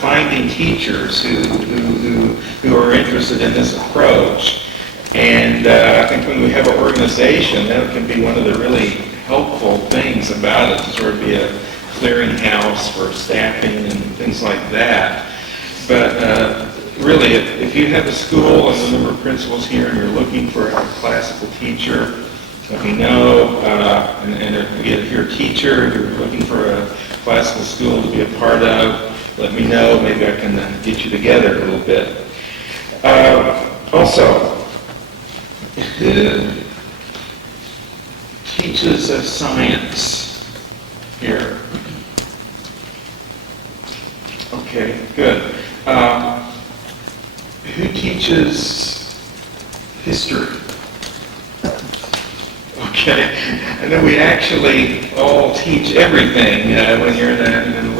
finding teachers who are interested in this approach. And I think when we have an organization, that can be one of the really helpful things about it, to sort of be a clearinghouse for staffing and things like that. But really, if you have a school and a number of principals here and you're looking for a classical teacher, let me know. And if you're a teacher and you're looking for a classical school to be a part of, let me know. Maybe I can get you together a little bit. Also, who teaches science here? Okay, good. Who teaches history? Okay, and then we actually all teach everything when you're in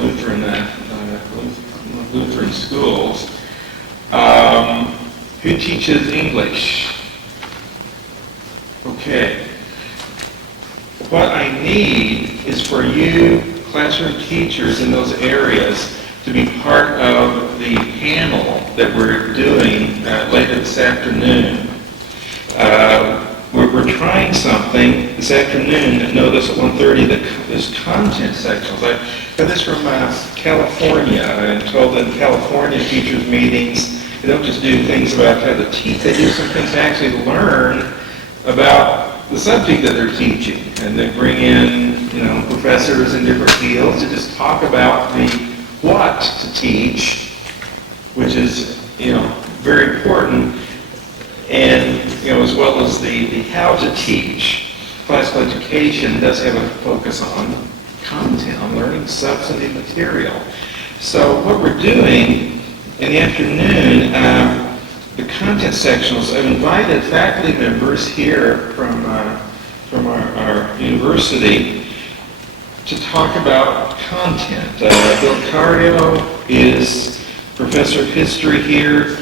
Lutheran schools. Who teaches English? Okay. What I need is for you, classroom teachers in those areas, to be part of the panel that we're doing later this afternoon. We're trying something this afternoon. Notice at 1:30 that there's content sections. I got this from California. I'm told that in California teachers' meetings, they don't just do things about how to teach, they do some things to actually learn about the subject that they're teaching. And they bring in, professors in different fields to just talk about the what to teach, which is, very important, and, as well as the how to teach. Classical education does have a focus on content, on learning substantive material. So what we're doing in the afternoon, the content sections, I've invited faculty members here from our university to talk about content. Bill Cario is professor of history here,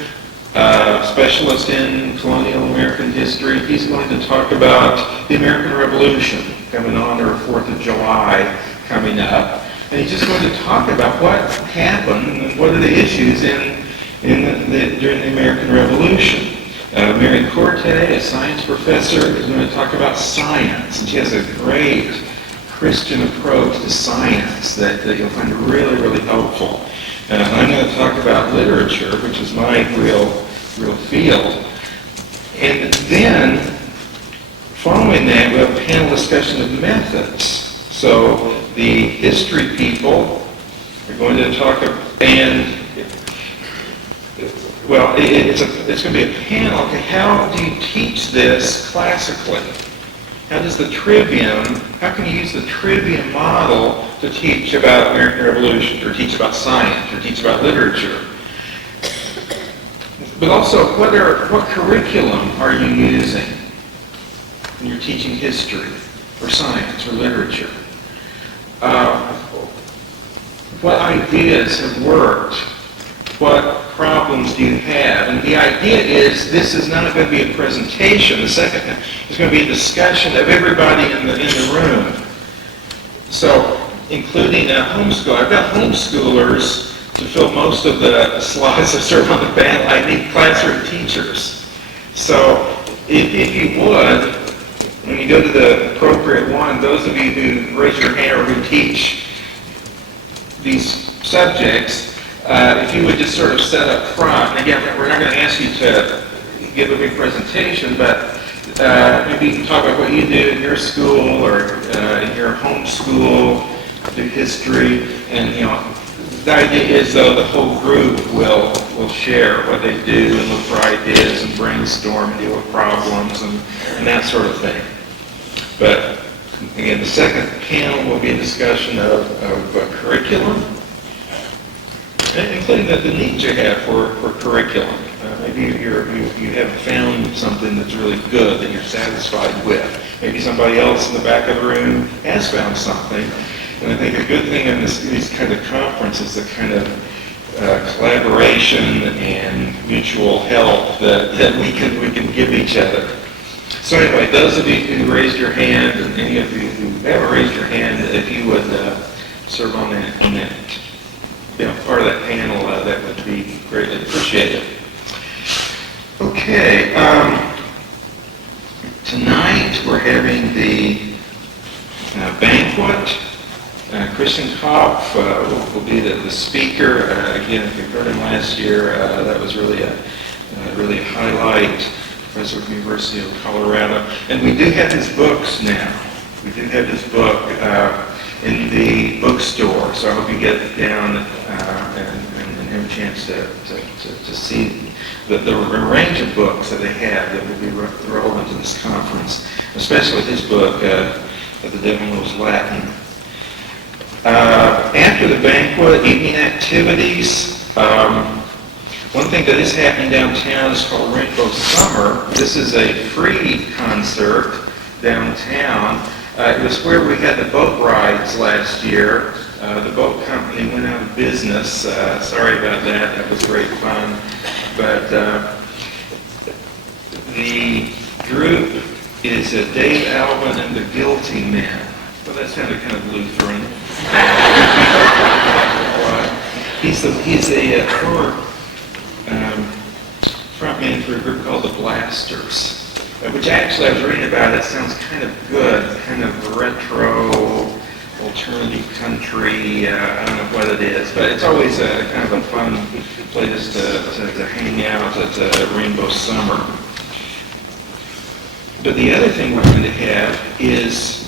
specialist in colonial American history. He's going to talk about the American Revolution coming on, or 4th of July coming up. And he's just going to talk about what happened and what are the issues during the American Revolution. Mary Corte, a science professor, is going to talk about science, and she has a great Christian approach to science that you'll find really, really helpful. I'm going to talk about literature, which is my real field. And then, following that, we have a panel discussion of methods. So the history people are going to talk, it's going to be a panel. Okay, how do you teach this classically? How does how can you use the trivium model to teach about American Revolution, or teach about science, or teach about literature? But also, what curriculum are you using when you're teaching history, or science, or literature? What ideas have worked? What problems do you have? And the idea is, this is not going to be a presentation. The second is going to be a discussion of everybody in the room. So, including homeschool. I've got homeschoolers to fill most of the slides that serve on the panel. I need classroom teachers. So, if you would, when you go to the appropriate one, those of you who raise your hand or who teach these subjects, if you would just sort of set up front. And again, we're not going to ask you to give a big presentation, but maybe you can talk about what you do in your school or in your home school, do history, and the idea is, though, the whole group will share what they do and look for ideas and brainstorm and deal with problems and that sort of thing. But again, the second panel will be a discussion of curriculum, including the needs you have for curriculum. Maybe you haven't found something that's really good that you're satisfied with. Maybe somebody else in the back of the room has found something. And I think a good thing in these kind of conferences, the kind of collaboration and mutual help that we can give each other. So anyway, those of you who raised your hand, and any of you who haven't raised your hand, if you would serve on that part of of that panel, that would be greatly appreciated. Okay, tonight we're having the banquet. Christian Kopf will be the speaker. Again, if you heard him last year, that was really a highlight. Professor of the University of Colorado. And we do have his books now. We do have his book in the bookstore, so I hope you get down and have a chance to see the range of books that they have that will be relevant to this conference, especially his book, The Devil Knows Latin. After the banquet, evening activities. One thing that is happening downtown is called Rainbow Summer. This is a free concert downtown. It was where we had the boat rides last year. The boat company went out of business. Sorry about that. That was great fun. But the group is Dave Alvin and the Guilty Men. Well, that sounded kind of Lutheran. He's a former frontman for a group called the Blasters, which actually I was reading about. It sounds kind of good, kind of retro, alternative country. I don't know what it is, but it's always a kind of a fun place to hang out at Rainbow Summer. But the other thing we're going to have is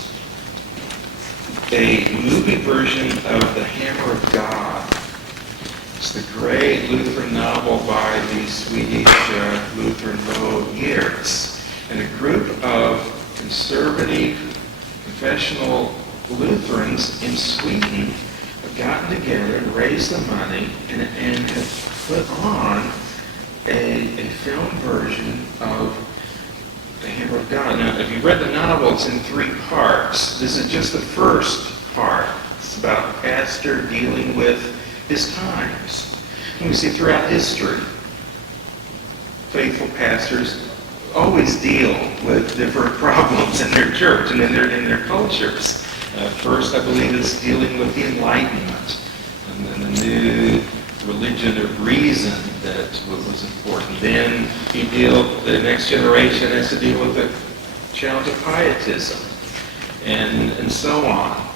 a movie version of The Hammer of God. It's the great Lutheran novel by the Swedish Lutheran Bo Giertz. And a group of conservative, confessional Lutherans in Sweden have gotten together and raised the money and have put on a film version of The Hammer of God. Now, if you've read the novel, it's in 3 parts. This is just the first part. It's about a pastor dealing with his times. And we see throughout history, faithful pastors always deal with different problems in their church and in their cultures. First, I believe, it's dealing with the Enlightenment and the new religion of reason that was important. Then the next generation has to deal with the challenge of pietism and so on.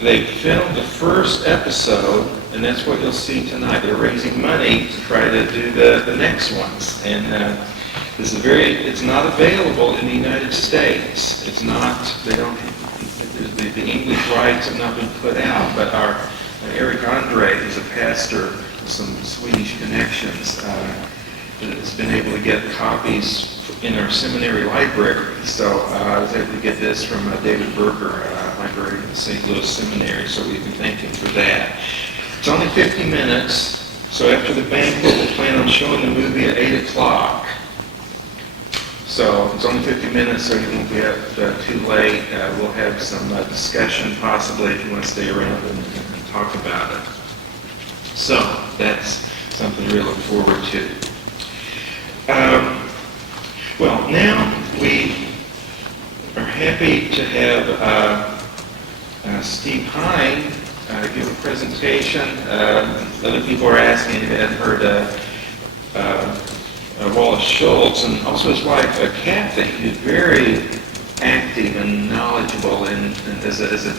They filmed the first episode, and that's what you'll see tonight. They're raising money to try to do the next ones. And this is it's not available in the United States. It's not, the English rights have not been put out, but our Eric Andre, who's a pastor with some Swedish connections, has been able to get copies in our seminary library. So I was able to get this from David Berger, library in the St. Louis Seminary, so we can thank him for that. It's only 50 minutes, so after the banquet, we'll plan on showing the movie at 8 o'clock. So it's only 50 minutes, so you won't be up too late. We'll have some discussion, possibly, if you want to stay around and talk about it. So that's something to really look forward to. Well, now we are happy to have Steve Hein give a presentation. Other people are asking if they hadn't heard Wallace Schultz, and also his wife Kathy, who's very active and knowledgeable as a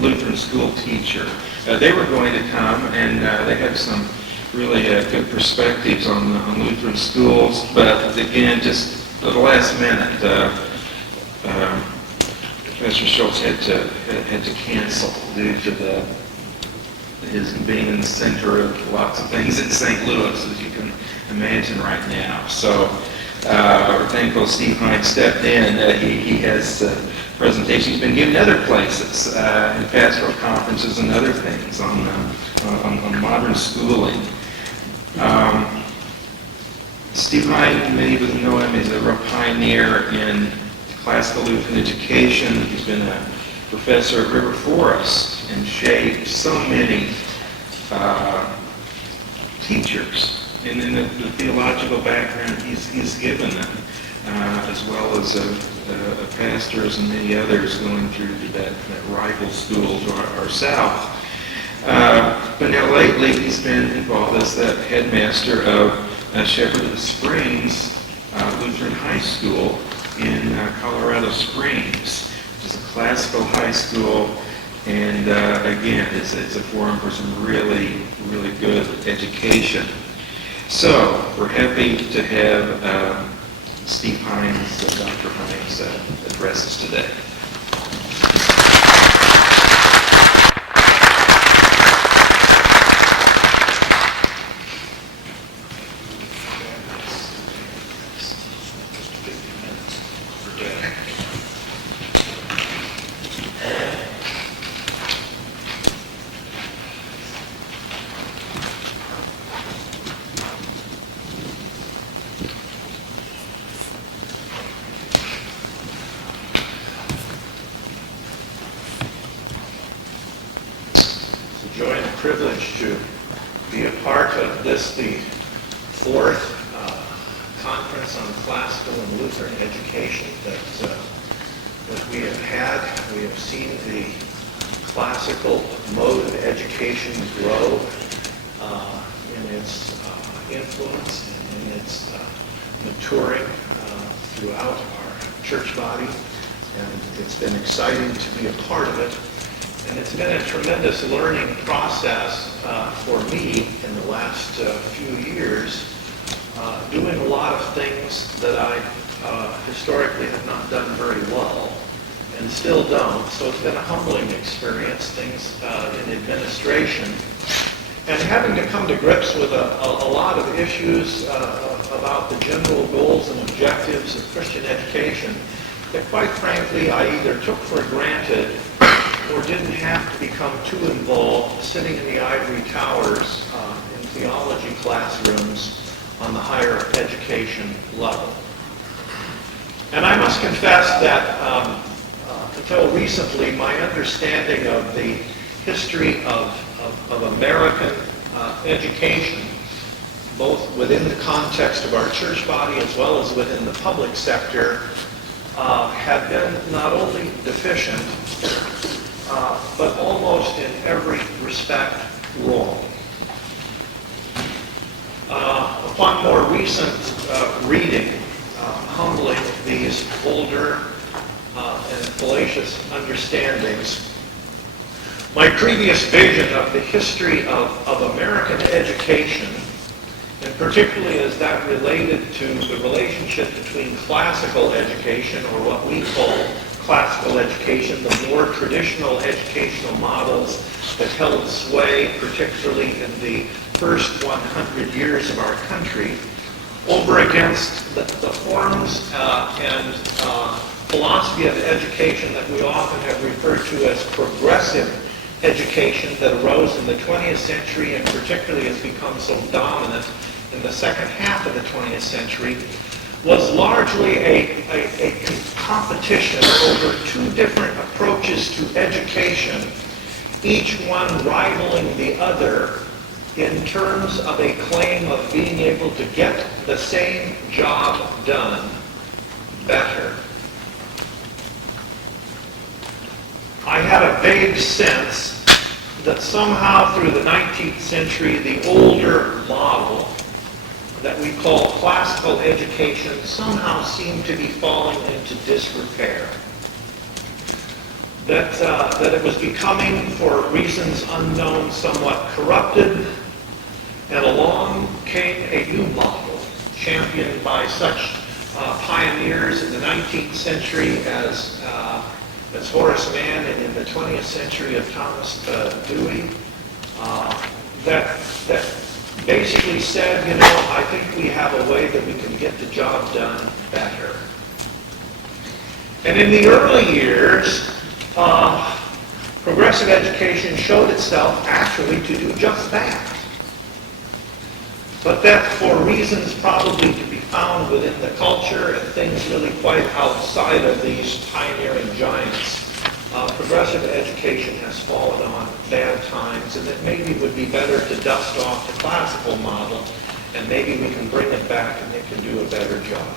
Lutheran school teacher. They were going to come, and they have some really good perspectives on Lutheran schools, but again, just at the last minute, Professor Schultz had to cancel due to his being in the center of lots of things in St. Louis, as you can imagine right now. So we're thankful Steve Hein stepped in. He has presentations he's been giving other places, in pastoral conferences and other things on modern schooling. Steve Hein, many of you know him, is a real pioneer in classical Lutheran education. He's been a professor at River Forest and shaped so many teachers in the theological background he's given them, as well as pastors and many others going through that rival school to our south. But now lately, he's been involved as the headmaster of Shepherd of the Springs Lutheran High School in Colorado Springs, which is a classical high school. And again, it's a forum for some really, really good education. So we're happy to have Steve Hines, Dr. Hines, address us today. Joy and privilege to be a part of this, the fourth conference on classical and Lutheran education that we have had. We have seen the classical mode of education grow in its influence and in its maturing throughout our church body, and it's been exciting to be a part of it. And it's been a tremendous learning process for me in the last few years, doing a lot of things that I historically have not done very well and still don't. So it's been a humbling experience, things in administration. And having to come to grips with a lot of issues about the general goals and objectives of Christian education that, quite frankly, I either took for granted or didn't have to become too involved sitting in the ivory towers in theology classrooms on the higher education level. And I must confess that until recently, my understanding of the history of American education, both within the context of our church body as well as within the public sector, had been not only deficient, but almost in every respect wrong. Upon more recent reading, humbling these older and fallacious understandings, my previous vision of the history of American education, and particularly as that related to the relationship between classical education, or what we call classical education, the more traditional educational models that held sway, particularly in the first 100 years of our country, over against the forms and philosophy of education that we often have referred to as progressive education that arose in the 20th century and particularly has become so dominant in the second half of the 20th century, was largely a competition over two different approaches to education, each one rivaling the other in terms of a claim of being able to get the same job done better. I had a vague sense that somehow through the 19th century, the older model that we call classical education somehow seemed to be falling into disrepair. That it was becoming, for reasons unknown, somewhat corrupted, and along came a new model championed by such pioneers in the 19th century as Horace Mann, and in the 20th century of Thomas Dewey, that basically said, I think we have a way that we can get the job done better. And in the early years, progressive education showed itself actually to do just that. But that for reasons probably to be found within the culture and things really quite outside of these pioneering giants, progressive education has fallen on bad times, and that maybe it would be better to dust off the classical model and maybe we can bring it back and it can do a better job.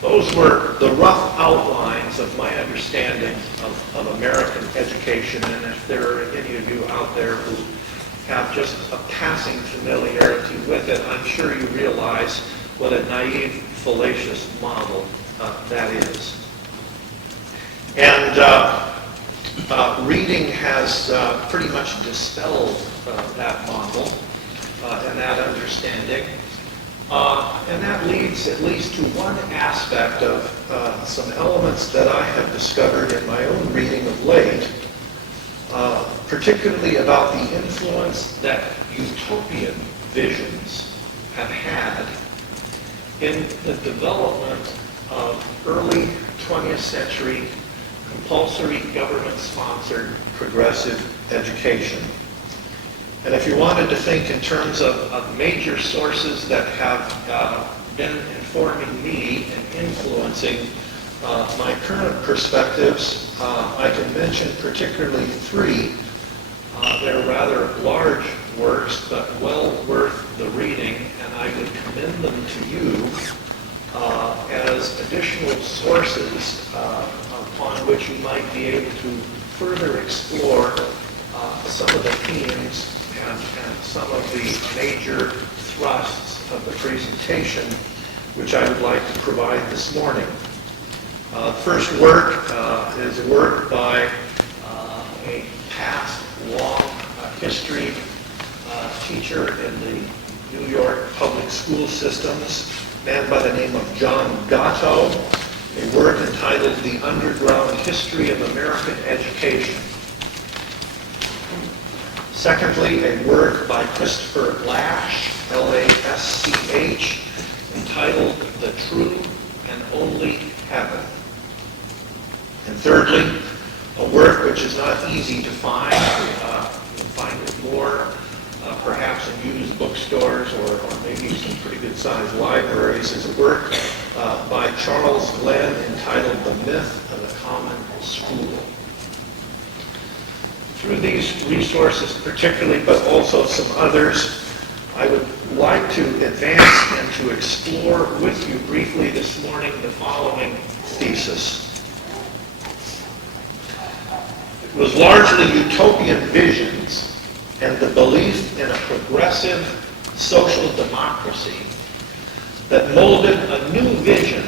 Those were the rough outlines of my understanding of American education, and if there are any of you out there who have just a passing familiarity with it, I'm sure you realize what a naive, fallacious model that is. And reading has pretty much dispelled that model and that understanding. And that leads at least to one aspect of some elements that I have discovered in my own reading of late, particularly about the influence that utopian visions have had in the development of early 20th century compulsory government-sponsored progressive education. And if you wanted to think in terms of major sources that have been informing me and influencing my current perspectives, I can mention particularly three. They're rather large works, but well worth the reading, and I would commend them to you as additional sources upon which you might be able to further explore some of the themes and some of the major thrusts of the presentation which I would like to provide this morning. First work is a work by a past long history teacher in the New York public school systems, a man by the name of John Gatto, a work entitled The Underground History of American Education. Secondly, a work by Christopher Lasch, L-A-S-C-H, entitled The True and Only Heaven. And thirdly, a work which is not easy to find. You'll find it more perhaps in used bookstores or maybe some pretty good-sized libraries, is a work by Charles Glenn entitled The Myth of the Common School. Through these resources particularly, but also some others, I would like to advance and to explore with you briefly this morning the following thesis. It was largely utopian visions and the belief in a progressive social democracy that molded a new vision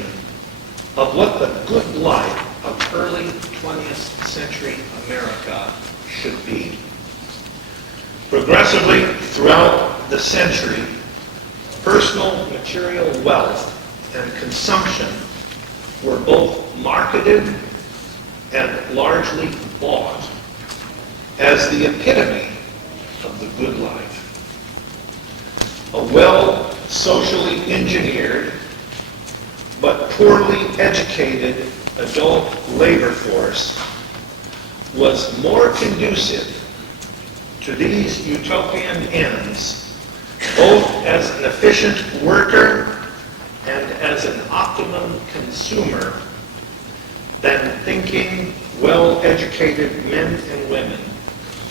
of what the good life of early 20th century America should be. Progressively throughout the century, personal material wealth and consumption were both marketed and largely bought as the epitome of the good life. A well socially engineered but poorly educated adult labor force was more conducive to these utopian ends, both as an efficient worker and as an optimum consumer, than thinking, well-educated men and women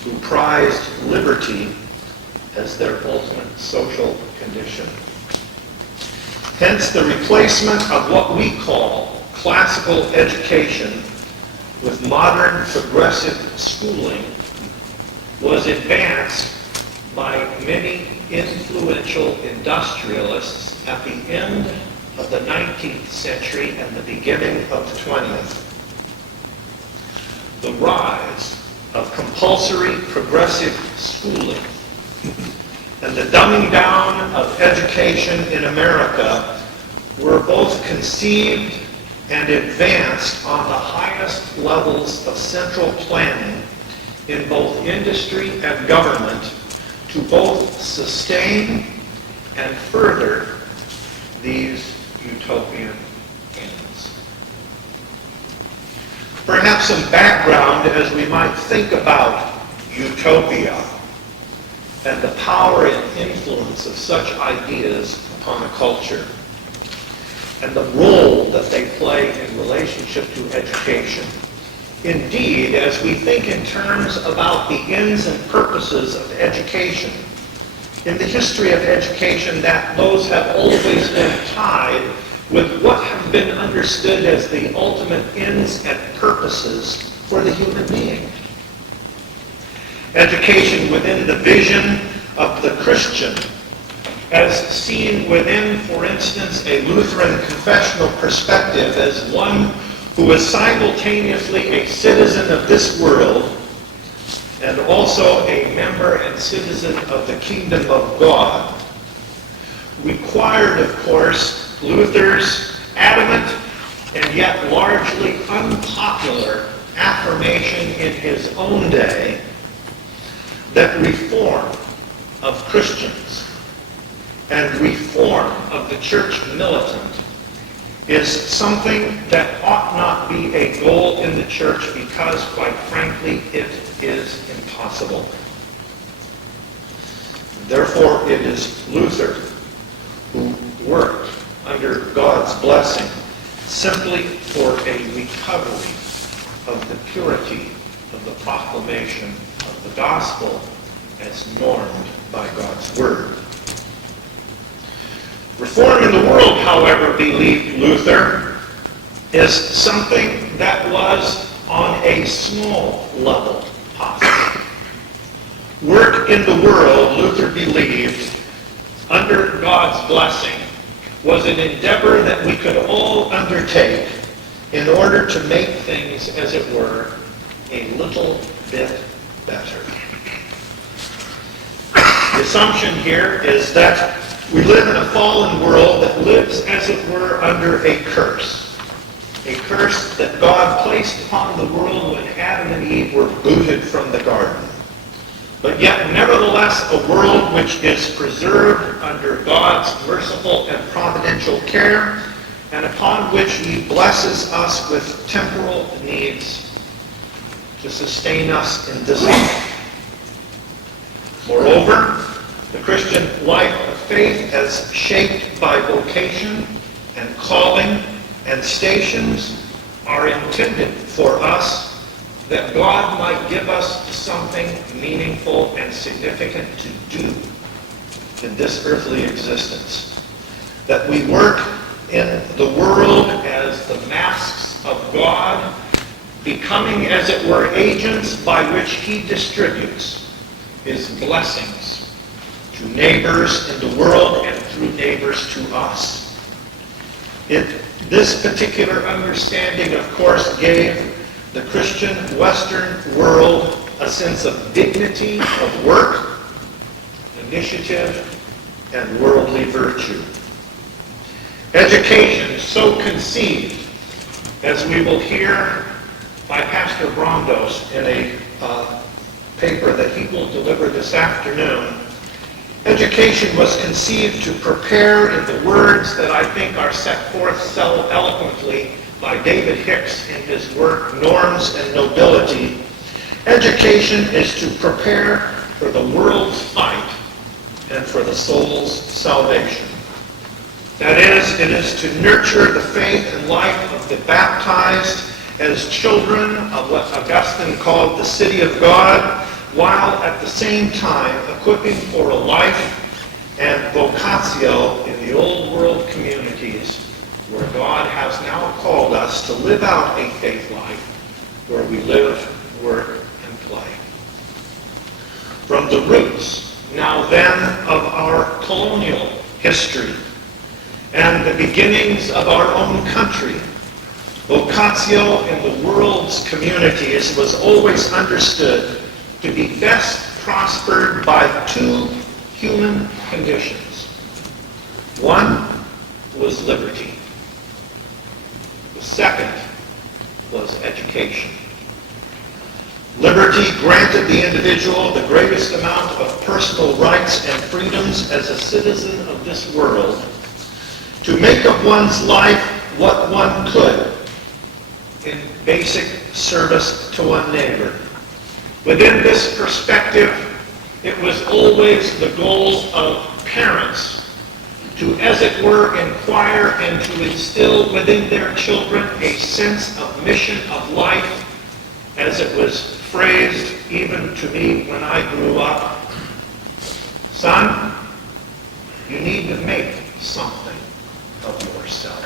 who prized liberty as their ultimate social condition. Hence, the replacement of what we call classical education with modern progressive schooling was advanced by many influential industrialists at the end of the 19th century and the beginning of the 20th. The rise of compulsory progressive schooling and the dumbing down of education in America were both conceived and advanced on the highest levels of central planning in both industry and government to both sustain and further these utopian ends. Perhaps some background as we might think about utopia and the power and influence of such ideas upon a culture, and the role that they play in relationship to education. Indeed, as we think in terms about the ends and purposes of education, in the history of education, that those have always been tied with what have been understood as the ultimate ends and purposes for the human being. Education within the vision of the Christian, as seen within, for instance, a Lutheran confessional perspective as one who is simultaneously a citizen of this world and also a member and citizen of the kingdom of God, required, of course, Luther's adamant and yet largely unpopular affirmation in his own day that reform of Christians and reform of the church militant is something that ought not be a goal in the church because, quite frankly, it is impossible. Therefore, it is Luther who worked under God's blessing simply for a recovery of the purity of the proclamation of the gospel as normed by God's word. Reform in the world, however, believed Luther, is something that was on a small level possible. Work in the world, Luther believed, under God's blessing, was an endeavor that we could all undertake in order to make things, as it were, a little bit better. The assumption here is that we live in a fallen world that lives, as it were, under a curse. A curse that God placed upon the world when Adam and Eve were booted from the garden. But yet, nevertheless, a world which is preserved under God's merciful and providential care, and upon which He blesses us with temporal needs to sustain us in this life. Moreover, the Christian life of faith, as shaped by vocation and calling and stations, are intended for us that God might give us something meaningful and significant to do in this earthly existence. That we work in the world as the masks of God, becoming, as it were, agents by which He distributes His blessings to neighbors in the world and through neighbors to us. This particular understanding, of course, gave the Christian Western world a sense of dignity of work, initiative, and worldly virtue. Education, so conceived, as we will hear by Pastor Brandos in a paper that he will deliver this afternoon, education was conceived to prepare, in the words that I think are set forth so eloquently by David Hicks in his work, Norms and Nobility. Education is to prepare for the world's fight and for the soul's salvation. That is, it is to nurture the faith and life of the baptized as children of what Augustine called the city of God, while at the same time equipping for a life and vocatio in the old world communities where God has now called us to live out a faith life where we live, work, and play. From the roots, now then, of our colonial history and the beginnings of our own country, vocatio in the world's communities was always understood to be best prospered by two human conditions. One was liberty. The second was education. Liberty granted the individual the greatest amount of personal rights and freedoms as a citizen of this world to make of one's life what one could in basic service to one neighbor. Within this perspective, it was always the goal of parents to, as it were, inquire and to instill within their children a sense of mission of life, as it was phrased even to me when I grew up. Son, you need to make something. of yourself.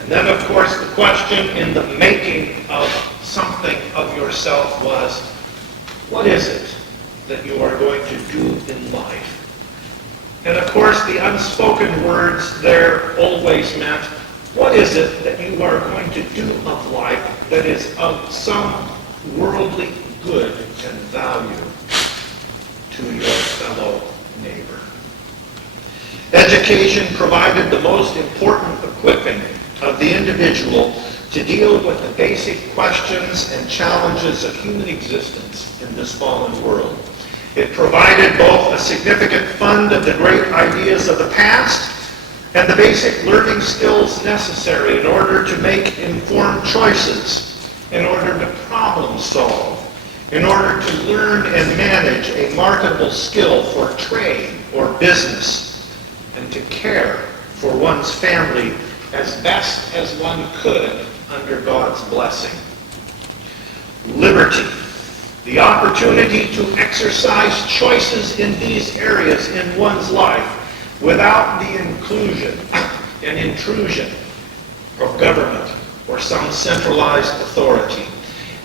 And then, of course, the question in the making of something of yourself was, what is it that you are going to do in life? And of course, the unspoken words there always meant, what is it that you are going to do of life that is of some worldly good and value to your fellow neighbor? Education provided the most important equipping of the individual to deal with the basic questions and challenges of human existence in this fallen world. It provided both a significant fund of the great ideas of the past and the basic learning skills necessary in order to make informed choices, in order to problem solve, in order to learn and manage a marketable skill for trade or business, and to care for one's family as best as one could under God's blessing. Liberty, the opportunity to exercise choices in these areas in one's life without the inclusion and intrusion of government or some centralized authority.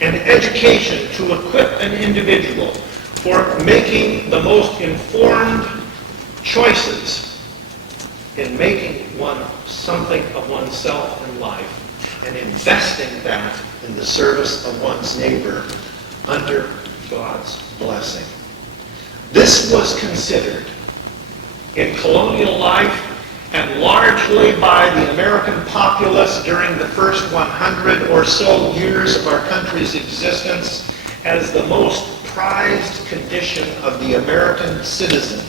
And education to equip an individual for making the most informed choices in making something of oneself in life and investing that in the service of one's neighbor under God's blessing. This was considered in colonial life and largely by the American populace during the first 100 or so years of our country's existence as the most prized condition of the American citizen,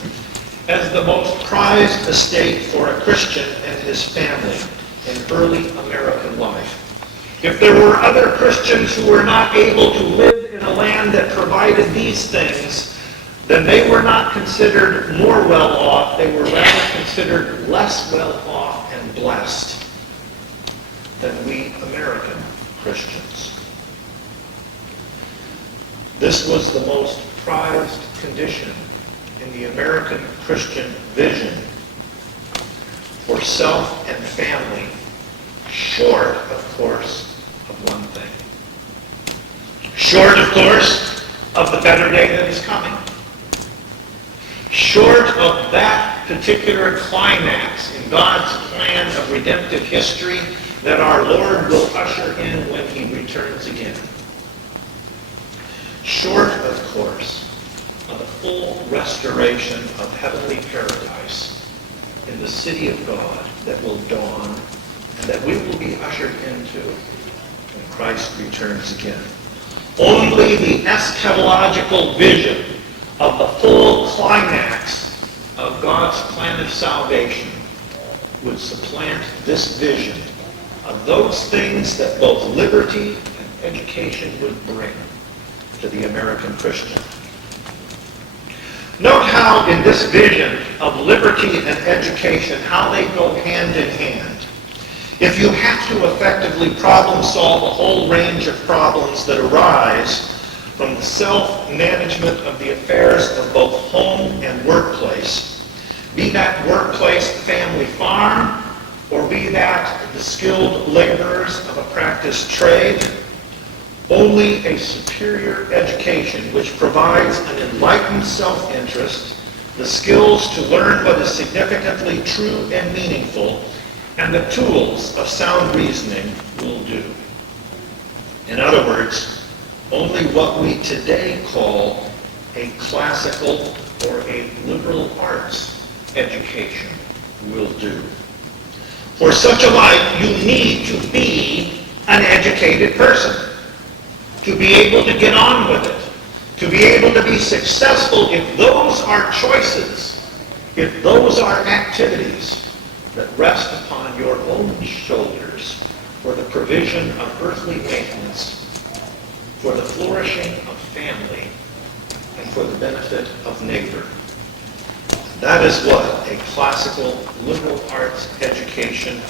as the most prized estate for a Christian and his family in early American life. If there were other Christians who were not able to live in a land that provided these things, then they were not considered more well off, they were rather considered less well off and blessed than we American Christians. This was the most prized condition in the American Christian vision for self and family, short, of course, of one thing. Short, of course, of the better day that is coming. Short of that particular climax in God's plan of redemptive history that our Lord will usher in when he returns again. Short, of course, of the full restoration of heavenly paradise in the city of God that will dawn and that we will be ushered into when Christ returns again. Only the eschatological vision of the full climax of God's plan of salvation would supplant this vision of those things that both liberty and education would bring to the American Christian. Note how in this vision of liberty and education, how they go hand in hand. If you have to effectively problem solve a whole range of problems that arise from the self-management of the affairs of both home and workplace, be that workplace the family farm, or be that the skilled laborers of a practiced trade, only a superior education which provides an enlightened self-interest, the skills to learn what is significantly true and meaningful, and the tools of sound reasoning will do. In other words, only what we today call a classical or a liberal arts education will do. For such a life, you need to be an educated person, to be able to get on with it, to be able to be successful if those are choices, if those are activities that rest upon your own shoulders for the provision of earthly maintenance, for the flourishing of family, and for the benefit of neighbor. That is what a classical liberal arts education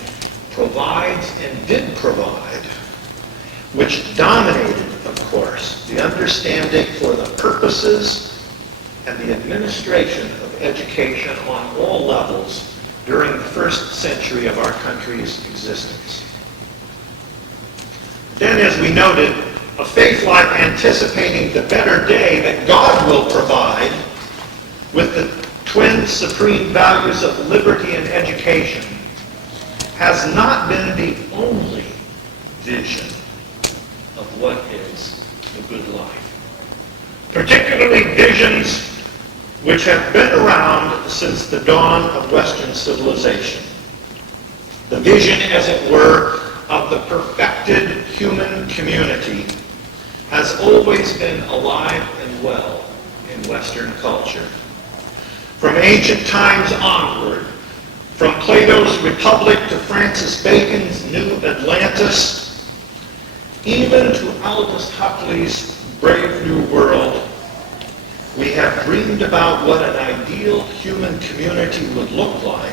provides and did provide, which dominated, of course, the understanding for the purposes and the administration of education on all levels during the first century of our country's existence. Then, as we noted, a faith life anticipating the better day that God will provide with the twin supreme values of liberty and education has not been the only vision of what is the good life. Particularly visions which have been around since the dawn of Western civilization. The vision, as it were, of the perfected human community has always been alive and well in Western culture. From ancient times onward, from Plato's Republic to Francis Bacon's New Atlantis, even to Aldous Huxley's Brave New World, we have dreamed about what an ideal human community would look like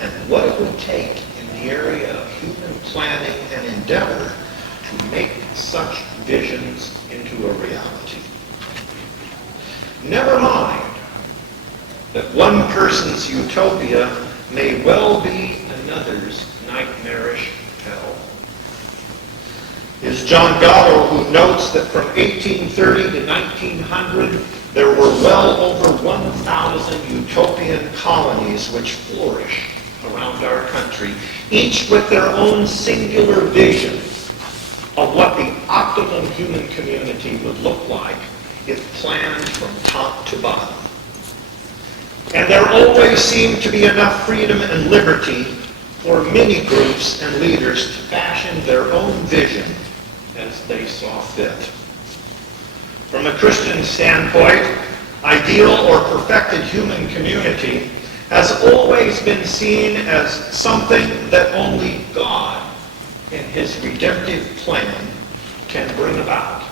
and what it would take in the area of human planning and endeavor to make such visions into a reality. Never mind that one person's utopia may well be another's nightmarish hell. Is John Gallo, who notes that from 1830 to 1900 there were well over 1,000 utopian colonies which flourished around our country, each with their own singular vision of what the optimum human community would look like if planned from top to bottom. And there always seemed to be enough freedom and liberty for many groups and leaders to fashion their own vision as they saw fit. From a Christian standpoint, ideal or perfected human community has always been seen as something that only God in his redemptive plan can bring about.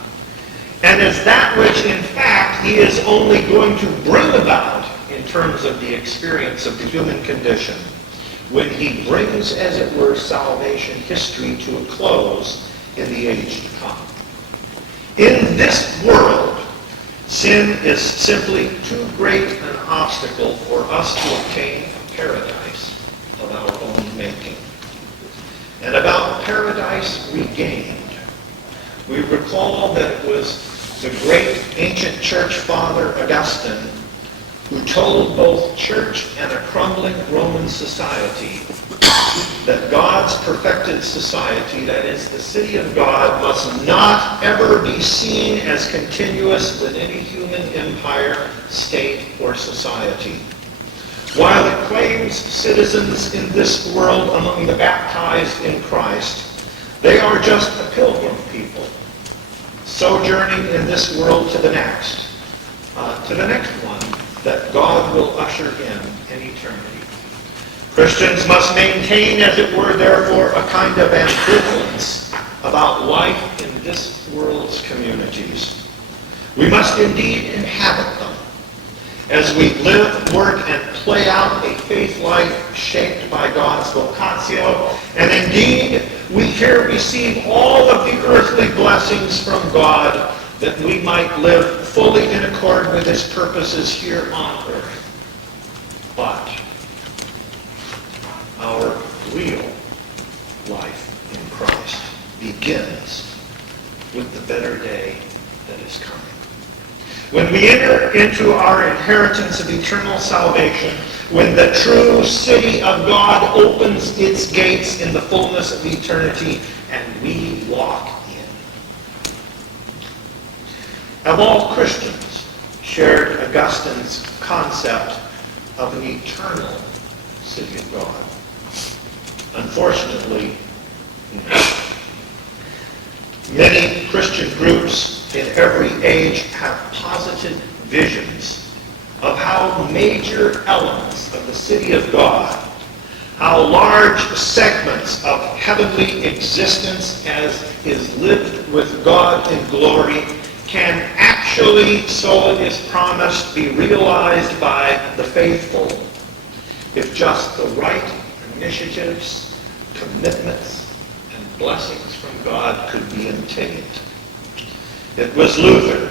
And as that which in fact he is only going to bring about in terms of the experience of the human condition when he brings, as it were, salvation history to a close in the age to come. In this world, sin is simply too great an obstacle for us to obtain a paradise of our own making. And about paradise regained, we recall that it was the great ancient church father Augustine who told both church and a crumbling Roman society that God's perfected society, that is, the city of God, must not ever be seen as continuous with any human empire, state, or society. While it claims citizens in this world among the baptized in Christ, they are just a pilgrim people, sojourning in this world to the next one that God will usher in eternity. Christians must maintain, as it were, therefore, a kind of ambivalence about life in this world's communities. We must indeed inhabit them as we live, work, and play out a faith life shaped by God's vocatio, and indeed we here receive all of the earthly blessings from God that we might live fully in accord with his purposes here on earth. But our real life in Christ begins with the better day that is coming. When we enter into our inheritance of eternal salvation, when the true city of God opens its gates in the fullness of eternity, and we walk in. Have all Christians shared Augustine's concept of an eternal city of God? Unfortunately, no. Many Christian groups in every age have posited visions of how major elements of the city of God, how large segments of heavenly existence as is lived with God in glory can actually, so it is promised, be realized by the faithful if just the right initiatives, commitments, and blessings from God could be obtained. It was Luther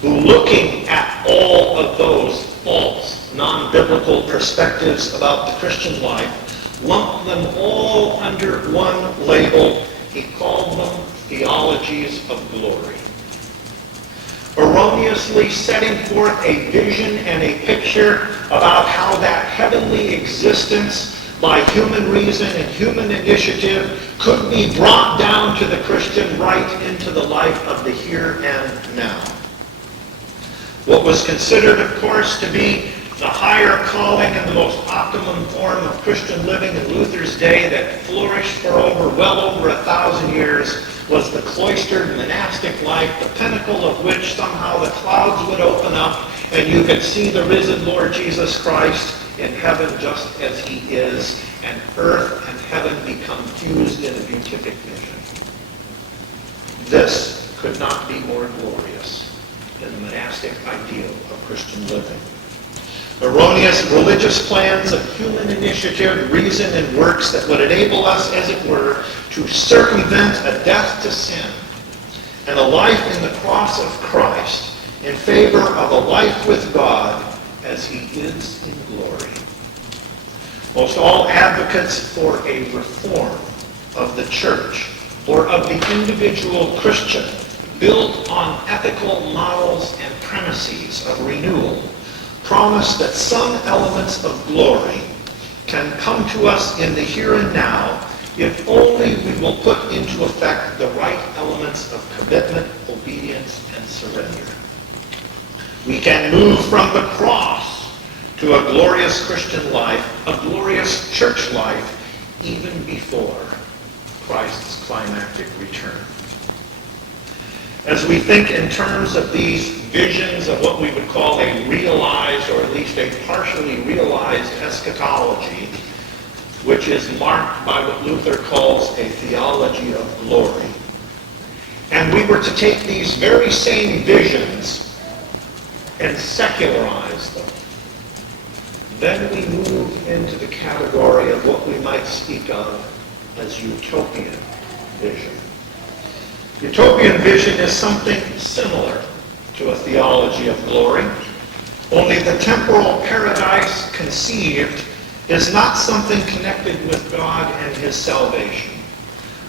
who, looking at all of those false, non-biblical biblical perspectives about the Christian life, lumped them all under one label. He called them theologies of glory. Erroneously setting forth a vision and a picture about how that heavenly existence by human reason and human initiative could be brought down to the Christian right into the life of the here and now. What was considered, of course, to be the higher calling and the most optimum form of Christian living in Luther's day that flourished for well over 1,000 years was the cloistered monastic life, the pinnacle of which somehow the clouds would open up and you could see the risen Lord Jesus Christ in heaven just as he is, and earth and heaven become fused in a beatific vision. This could not be more glorious than the monastic ideal of Christian living. Erroneous religious plans of human initiative, reason, and works that would enable us, as it were, to circumvent a death to sin and a life in the cross of Christ in favor of a life with God as he is in glory. Most all advocates for a reform of the church or of the individual Christian built on ethical models and premises of renewal promise that some elements of glory can come to us in the here and now if only we will put into effect the right elements of commitment, obedience, and surrender. We can move from the cross to a glorious Christian life, a glorious church life, even before Christ's climactic return. As we think in terms of these visions of what we would call a realized, or at least a partially realized eschatology, which is marked by what Luther calls a theology of glory, and we were to take these very same visions and secularize them, then we move into the category of what we might speak of as utopian vision. Utopian vision is something similar to a theology of glory, only the temporal paradise conceived is not something connected with God and his salvation.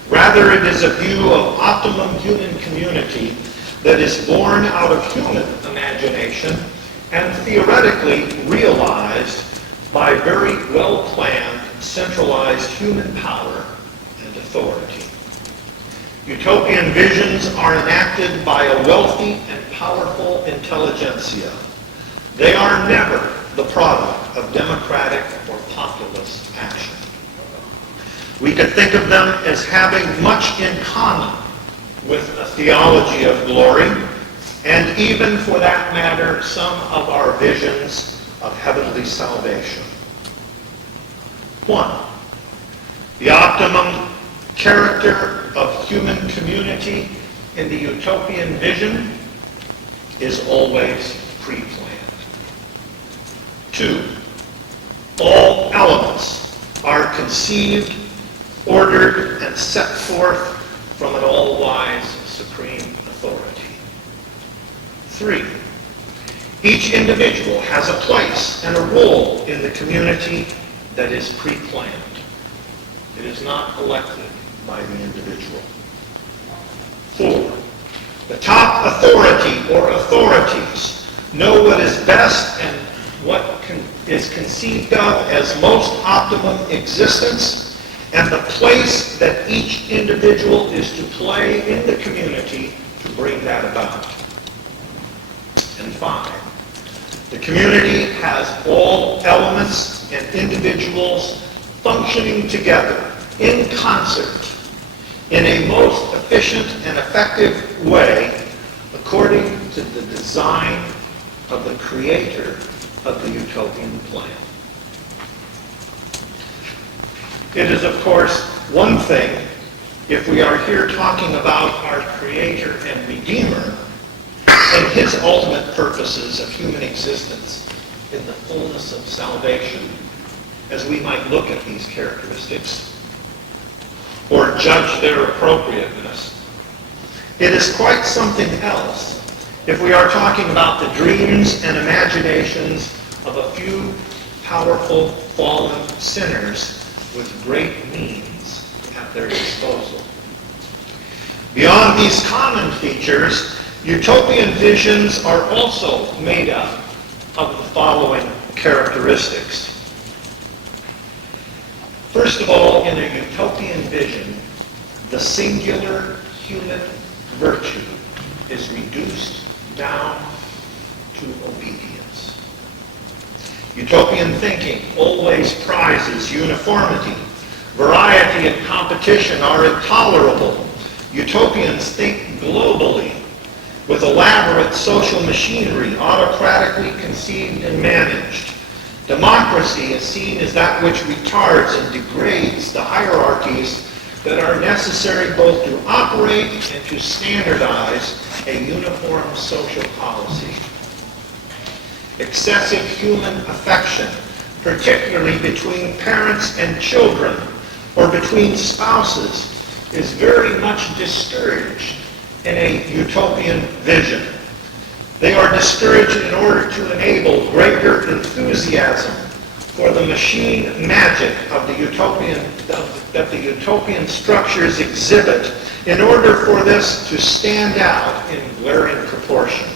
Rather, it is a view of optimum human community that is born out of human imagination and theoretically realized by very well-planned, centralized human power and authority. Utopian visions are enacted by a wealthy and powerful intelligentsia. They are never the product of democratic or populist action. We could think of them as having much in common with a theology of glory, and even, for that matter, some of our visions of heavenly salvation. 1. The optimum character of human community in the utopian vision is always pre-planned. 2. All elements are conceived, ordered, and set forth from an all-wise supreme authority. 3. Each individual has a place and a role in the community that is pre-planned. It is not elected by the individual. 4. The top authority or authorities know what is best and what is conceived of as most optimum existence, and the place that each individual is to play in the community to bring that about. And 5. The community has all elements and individuals functioning together in concert in a most efficient and effective way according to the design of the creator of the utopian plan. It is, of course, one thing if we are here talking about our creator and redeemer and his ultimate purposes of human existence in the fullness of salvation, as we might look at these characteristics or judge their appropriateness. It is quite something else if we are talking about the dreams and imaginations of a few powerful, fallen sinners with great means at their disposal. Beyond these common features, utopian visions are also made up of the following characteristics. First of all, in a utopian vision, the singular human virtue is reduced down to obedience. Utopian thinking always prizes uniformity. Variety and competition are intolerable. Utopians think globally, with elaborate social machinery autocratically conceived and managed. Democracy is seen as that which retards and degrades the hierarchies that are necessary both to operate and to standardize a uniform social policy. Excessive human affection, particularly between parents and children or between spouses, is very much discouraged in a utopian vision. They are discouraged in order to enable greater enthusiasm for the machine magic of the utopian that the utopian structures exhibit in order for this to stand out in glaring proportion.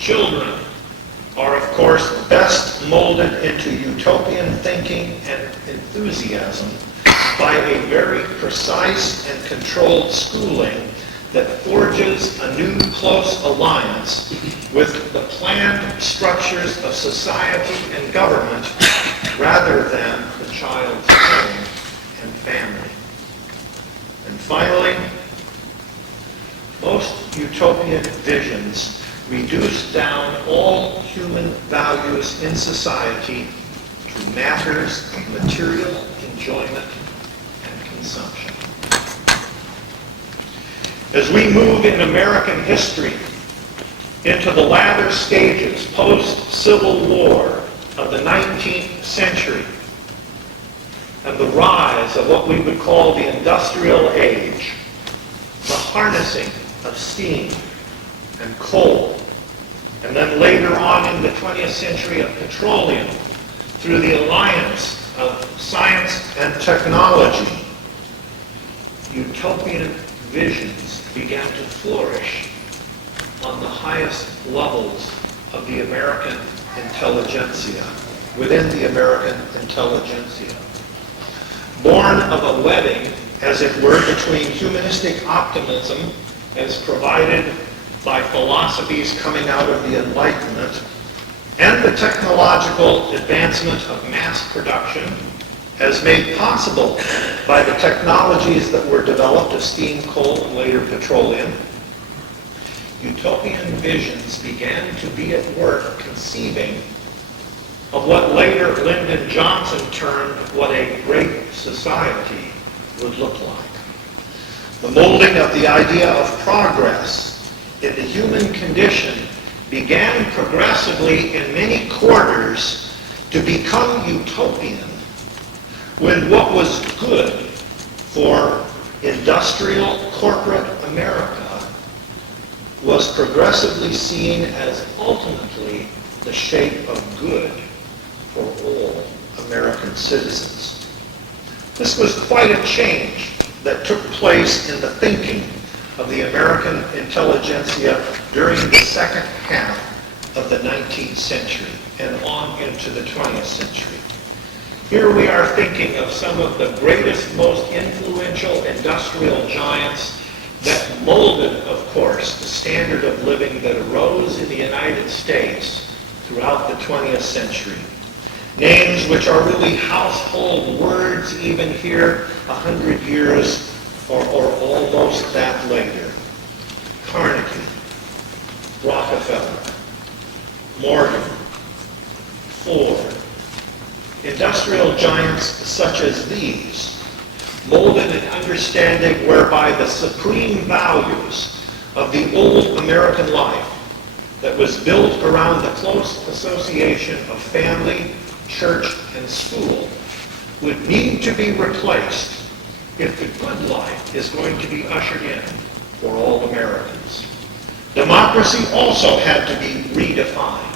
Children are, of course, best molded into utopian thinking and enthusiasm by a very precise and controlled schooling that forges a new close alliance with the planned structures of society and government rather than the child's home and family. And finally, most utopian visions reduce down all human values in society to matters of material enjoyment and consumption. As we move in American history into the latter stages post-Civil War of the 19th century and the rise of what we would call the industrial age, the harnessing of steam and coal, and then later on in the 20th century of petroleum through the alliance of science and technology, utopian visions began to flourish on the highest levels of the American intelligentsia, within the American intelligentsia. Born of a wedding, as it were, between humanistic optimism as provided by philosophies coming out of the Enlightenment and the technological advancement of mass production as made possible by the technologies that were developed of steam, coal, and later petroleum, utopian visions began to be at work conceiving of what later Lyndon Johnson termed what a great society would look like. The molding of the idea of progress in the human condition began progressively in many quarters to become utopian when what was good for industrial corporate America was progressively seen as ultimately the shape of good for all American citizens. This was quite a change that took place in the thinking of the American intelligentsia during the second half of the 19th century and on into the 20th century. Here we are thinking of some of the greatest, most influential industrial giants that molded, of course, the standard of living that arose in the United States throughout the 20th century. Names which are really household words even here 100 years or almost that later. Carnegie, Rockefeller, Morgan, Ford. Industrial giants such as these molded an understanding whereby the supreme values of the old American life that was built around the close association of family, church, and school would need to be replaced if the good life is going to be ushered in for all Americans. Democracy also had to be redefined.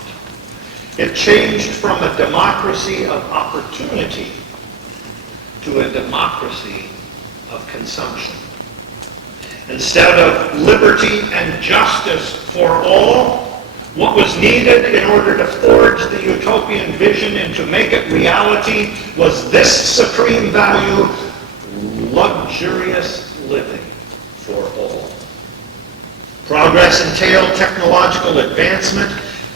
It changed from a democracy of opportunity to a democracy of consumption. Instead of liberty and justice for all, what was needed in order to forge the utopian vision and to make it reality was this supreme value: luxurious living for all. Progress entailed technological advancement,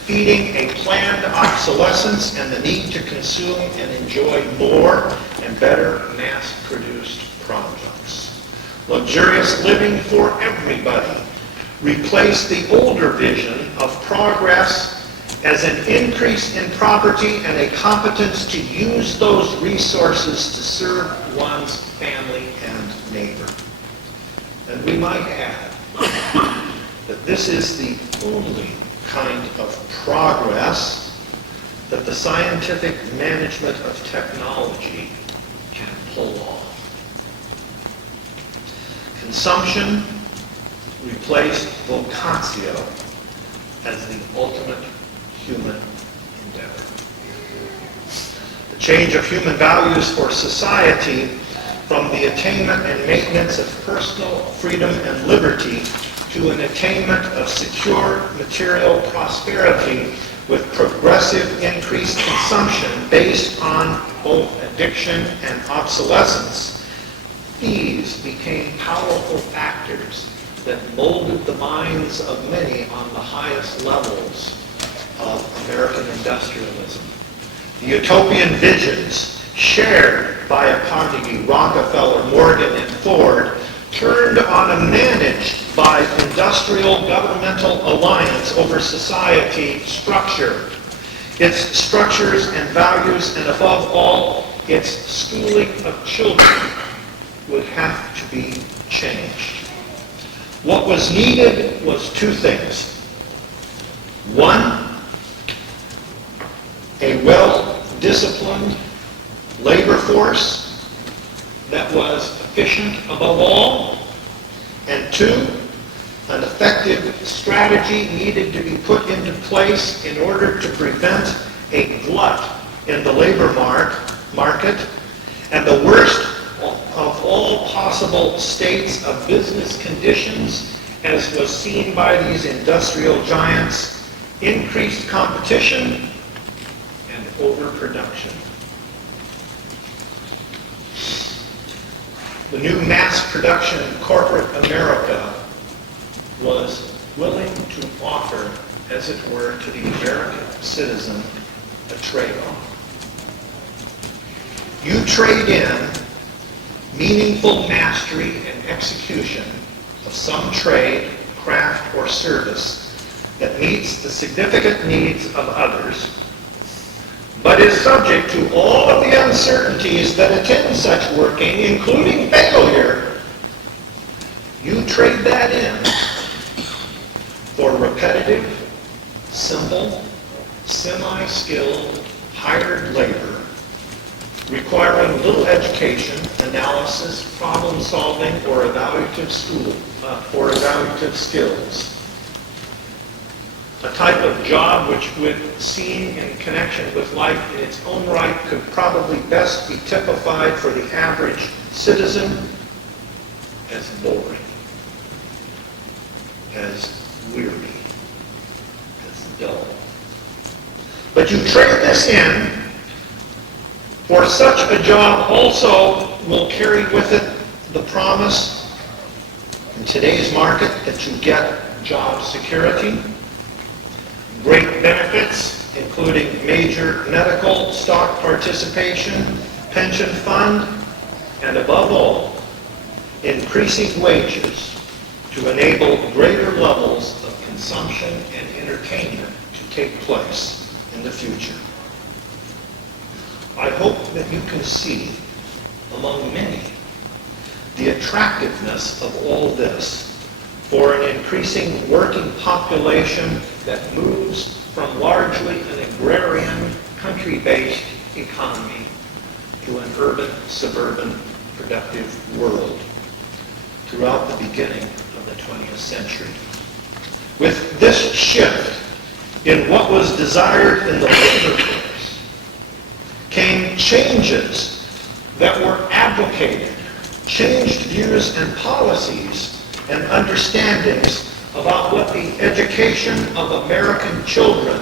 feeding a planned obsolescence and the need to consume and enjoy more and better mass-produced products. Luxurious living for everybody replaced the older vision of progress as an increase in property and a competence to use those resources to serve one's family and neighbor. And we might add that this is the only kind of progress that the scientific management of technology can pull off. Consumption replaced vocatio as the ultimate human endeavor. The change of human values for society from the attainment and maintenance of personal freedom and liberty to an attainment of secure material prosperity with progressive increased consumption based on both addiction and obsolescence. These became powerful factors that molded the minds of many on the highest levels of American industrialism. The utopian visions shared by Carnegie, Rockefeller, Morgan, and Ford turned on a managed by industrial governmental alliance over society structure, its structures and values, and above all, its schooling of children would have to be changed. What was needed was two things. One, a well-disciplined labor force that was efficient above all, and two, an effective strategy needed to be put into place in order to prevent a glut in the labor market and the worst of all possible states of business conditions, as was seen by these industrial giants: increased competition and overproduction. The new mass production corporate America was willing to offer, as it were, to the American citizen a trade-off. You trade in meaningful mastery and execution of some trade, craft, or service that meets the significant needs of others, but is subject to all of the uncertainties that attend such working, including failure. You trade that in for repetitive, simple, semi-skilled, hired labor requiring little education, analysis, problem-solving, or evaluative skills. A type of job which, when seen in connection with life in its own right, could probably best be typified for the average citizen as boring, as weary, as dull. But you trade this in, for such a job also will carry with it the promise in today's market that you get job security, great benefits, including major medical, stock participation, pension fund, and above all, increasing wages to enable greater levels of consumption and entertainment to take place in the future. I hope that you can see, among many, the attractiveness of all this for an increasing working population that moves from largely an agrarian, country-based economy to an urban, suburban, productive world throughout the beginning of the 20th century. With this shift, in what was desired in the labor force came changes that were advocated, changed views and policies and understandings about what the education of American children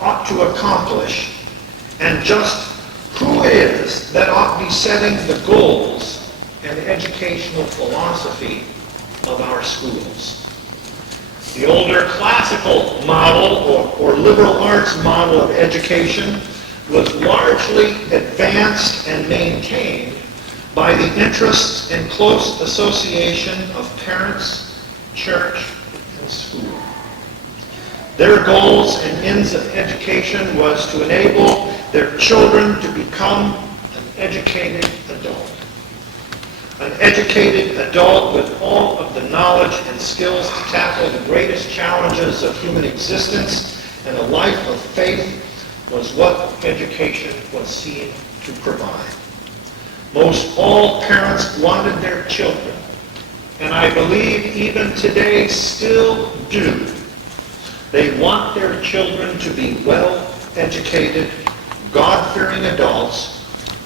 ought to accomplish, and just who it is that ought to be setting the goals and educational philosophy of our schools. The older classical model or liberal arts model of education was largely advanced and maintained by the interests and close association of parents, church, and school. Their goals and ends of education was to enable their children to become an educated adult. An educated adult with all of the knowledge and skills to tackle the greatest challenges of human existence, and a life of faith was what education was seen to provide. Most all parents wanted their children, and I believe even today still do. They want their children to be well-educated, God-fearing adults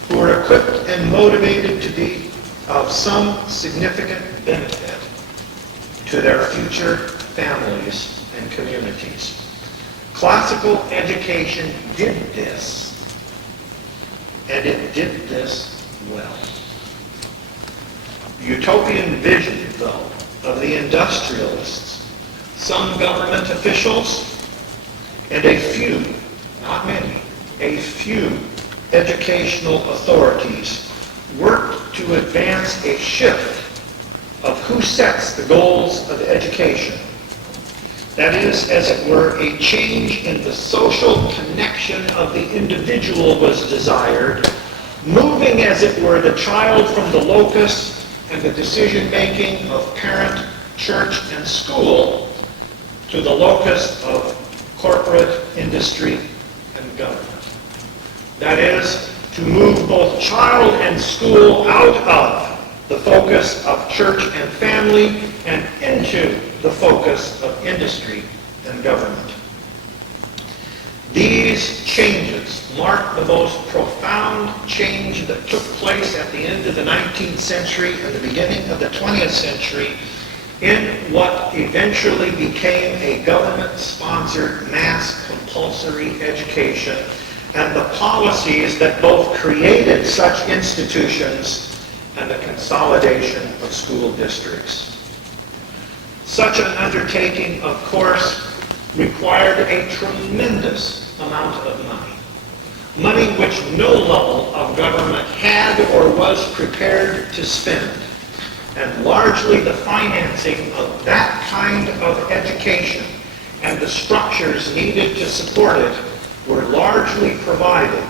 who are equipped and motivated to be of some significant benefit to their future families and communities. Classical education did this, and it did this well. The utopian vision, though, of the industrialists, some government officials, and a few, not many, a few educational authorities worked to advance a shift of who sets the goals of education. That is, as it were, a change in the social connection of the individual was desired, moving, as it were, the child from the locus and the decision-making of parent, church, and school to the locus of corporate, industry, and government. That is, to move both child and school out of the focus of church and family and into the focus of industry and government. These changes mark the most profound change that took place at the end of the 19th century and the beginning of the 20th century in what eventually became a government-sponsored mass compulsory education, and the policies that both created such institutions and the consolidation of school districts. Such an undertaking, of course, required a tremendous amount of money. Money which no level of government had or was prepared to spend. And largely the financing of that kind of education and the structures needed to support it were largely provided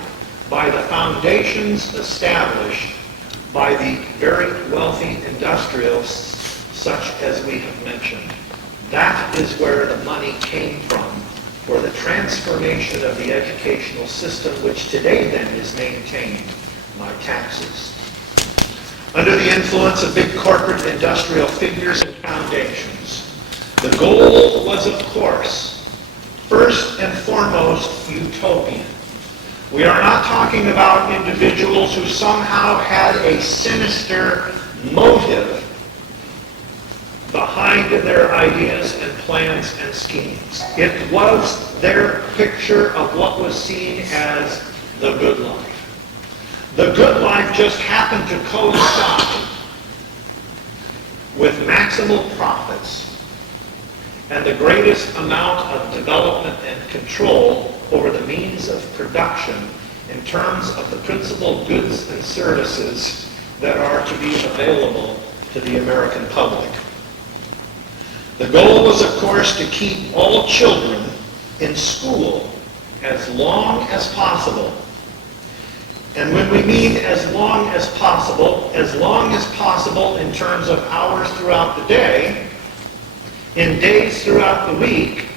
by the foundations established by the very wealthy industrialists such as we have mentioned. That is where the money came from for the transformation of the educational system, which today then is maintained by taxes. Under the influence of big corporate industrial figures and foundations, the goal was, of course, first and foremost, utopian. We are not talking about individuals who somehow had a sinister motive behind their ideas and plans and schemes. It was their picture of what was seen as the good life. The good life just happened to coincide with maximal profits and the greatest amount of development and control over the means of production in terms of the principal goods and services that are to be available to the American public. The goal was, of course, to keep all children in school as long as possible. And when we mean as long as possible in terms of hours throughout the day, in days throughout the week,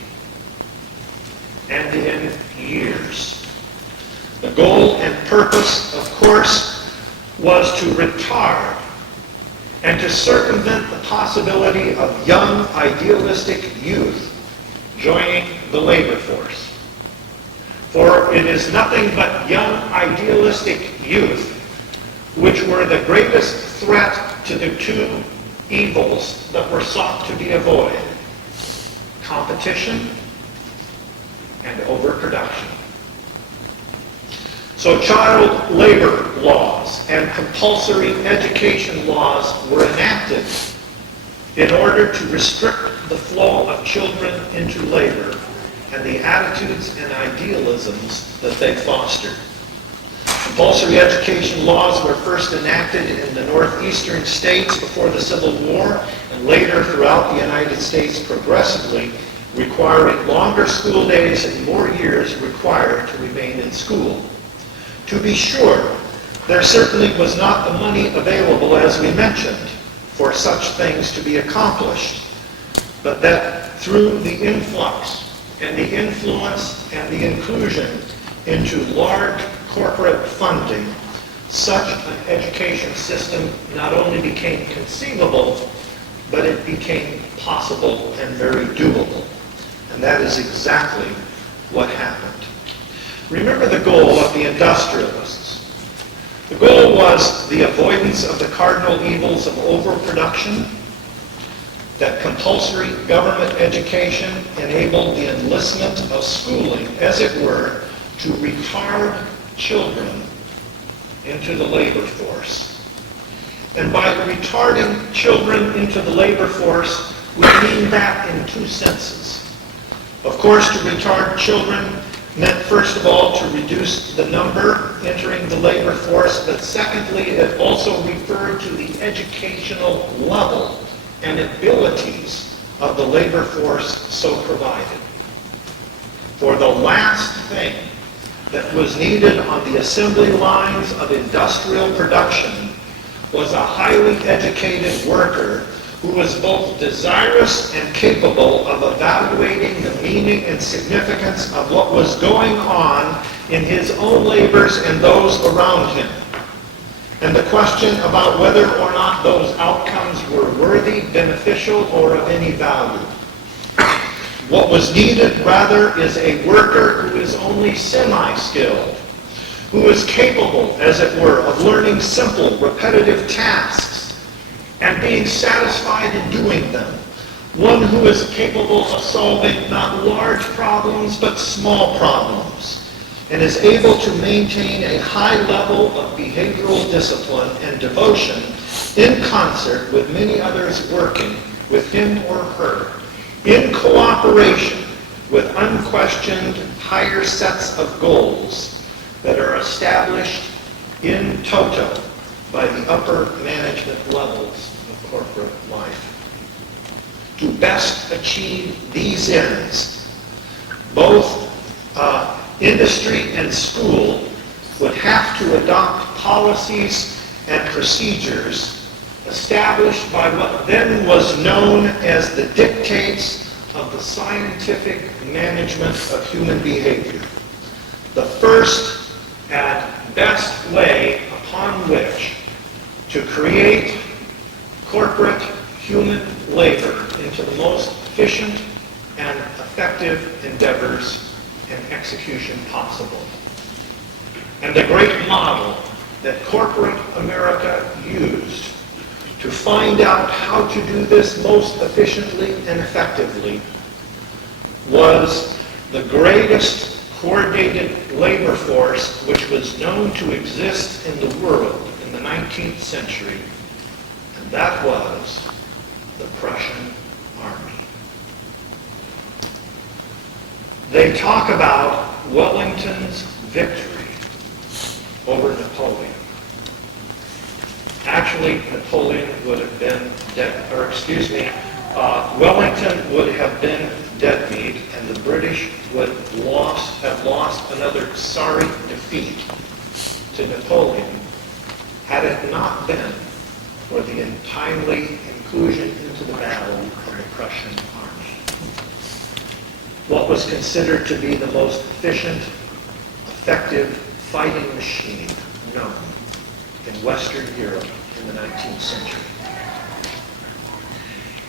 and in years. The goal and purpose, of course, was to retard and to circumvent the possibility of young, idealistic youth joining the labor force. For it is nothing but young idealistic youth which were the greatest threat to the two evils that were sought to be avoided: competition and overproduction. So child labor laws and compulsory education laws were enacted in order to restrict the flow of children into labor and the attitudes and idealisms that they fostered. Compulsory education laws were first enacted in the northeastern states before the Civil War, and later throughout the United States progressively, requiring longer school days and more years required to remain in school. To be sure, there certainly was not the money available, as we mentioned, for such things to be accomplished, but that through the influx and the influence and the inclusion into large corporate funding, such an education system not only became conceivable, but it became possible and very doable. And that is exactly what happened. Remember the goal of the industrialists. The goal was the avoidance of the cardinal evils of overproduction, that compulsory government education enabled the enlistment of schooling, as it were, to retard children into the labor force. And by retarding children into the labor force, we mean that in two senses. Of course, to retard children meant, first of all, to reduce the number entering the labor force, but secondly, it also referred to the educational level and abilities of the labor force so provided. For the last thing that was needed on the assembly lines of industrial production was a highly educated worker who was both desirous and capable of evaluating the meaning and significance of what was going on in his own labors and those around him, and the question about whether or not those outcomes were worthy, beneficial, or of any value. What was needed, rather, is a worker who is only semi-skilled, who is capable, as it were, of learning simple, repetitive tasks and being satisfied in doing them. One who is capable of solving not large problems, but small problems, and is able to maintain a high level of behavioral discipline and devotion in concert with many others working with him or her, in cooperation with unquestioned higher sets of goals that are established in toto by the upper management levels of corporate life. To best achieve these ends, both industry and school would have to adopt policies and procedures established by what then was known as the dictates of the scientific management of human behavior. The first and best way upon which to create corporate human labor into the most efficient and effective endeavors and execution possible. And the great model that corporate America used to find out how to do this most efficiently and effectively was the greatest coordinated labor force which was known to exist in the world in the 19th century, and that was the Prussian army. They talk about Wellington's victory over Napoleon. Actually, Napoleon would have been Wellington would have been dead meat, and the British would have lost another sorry defeat to Napoleon had it not been for the untimely inclusion into the battle of the Prussian army. What was considered to be the most efficient, effective fighting machine known in Western Europe in the 19th century.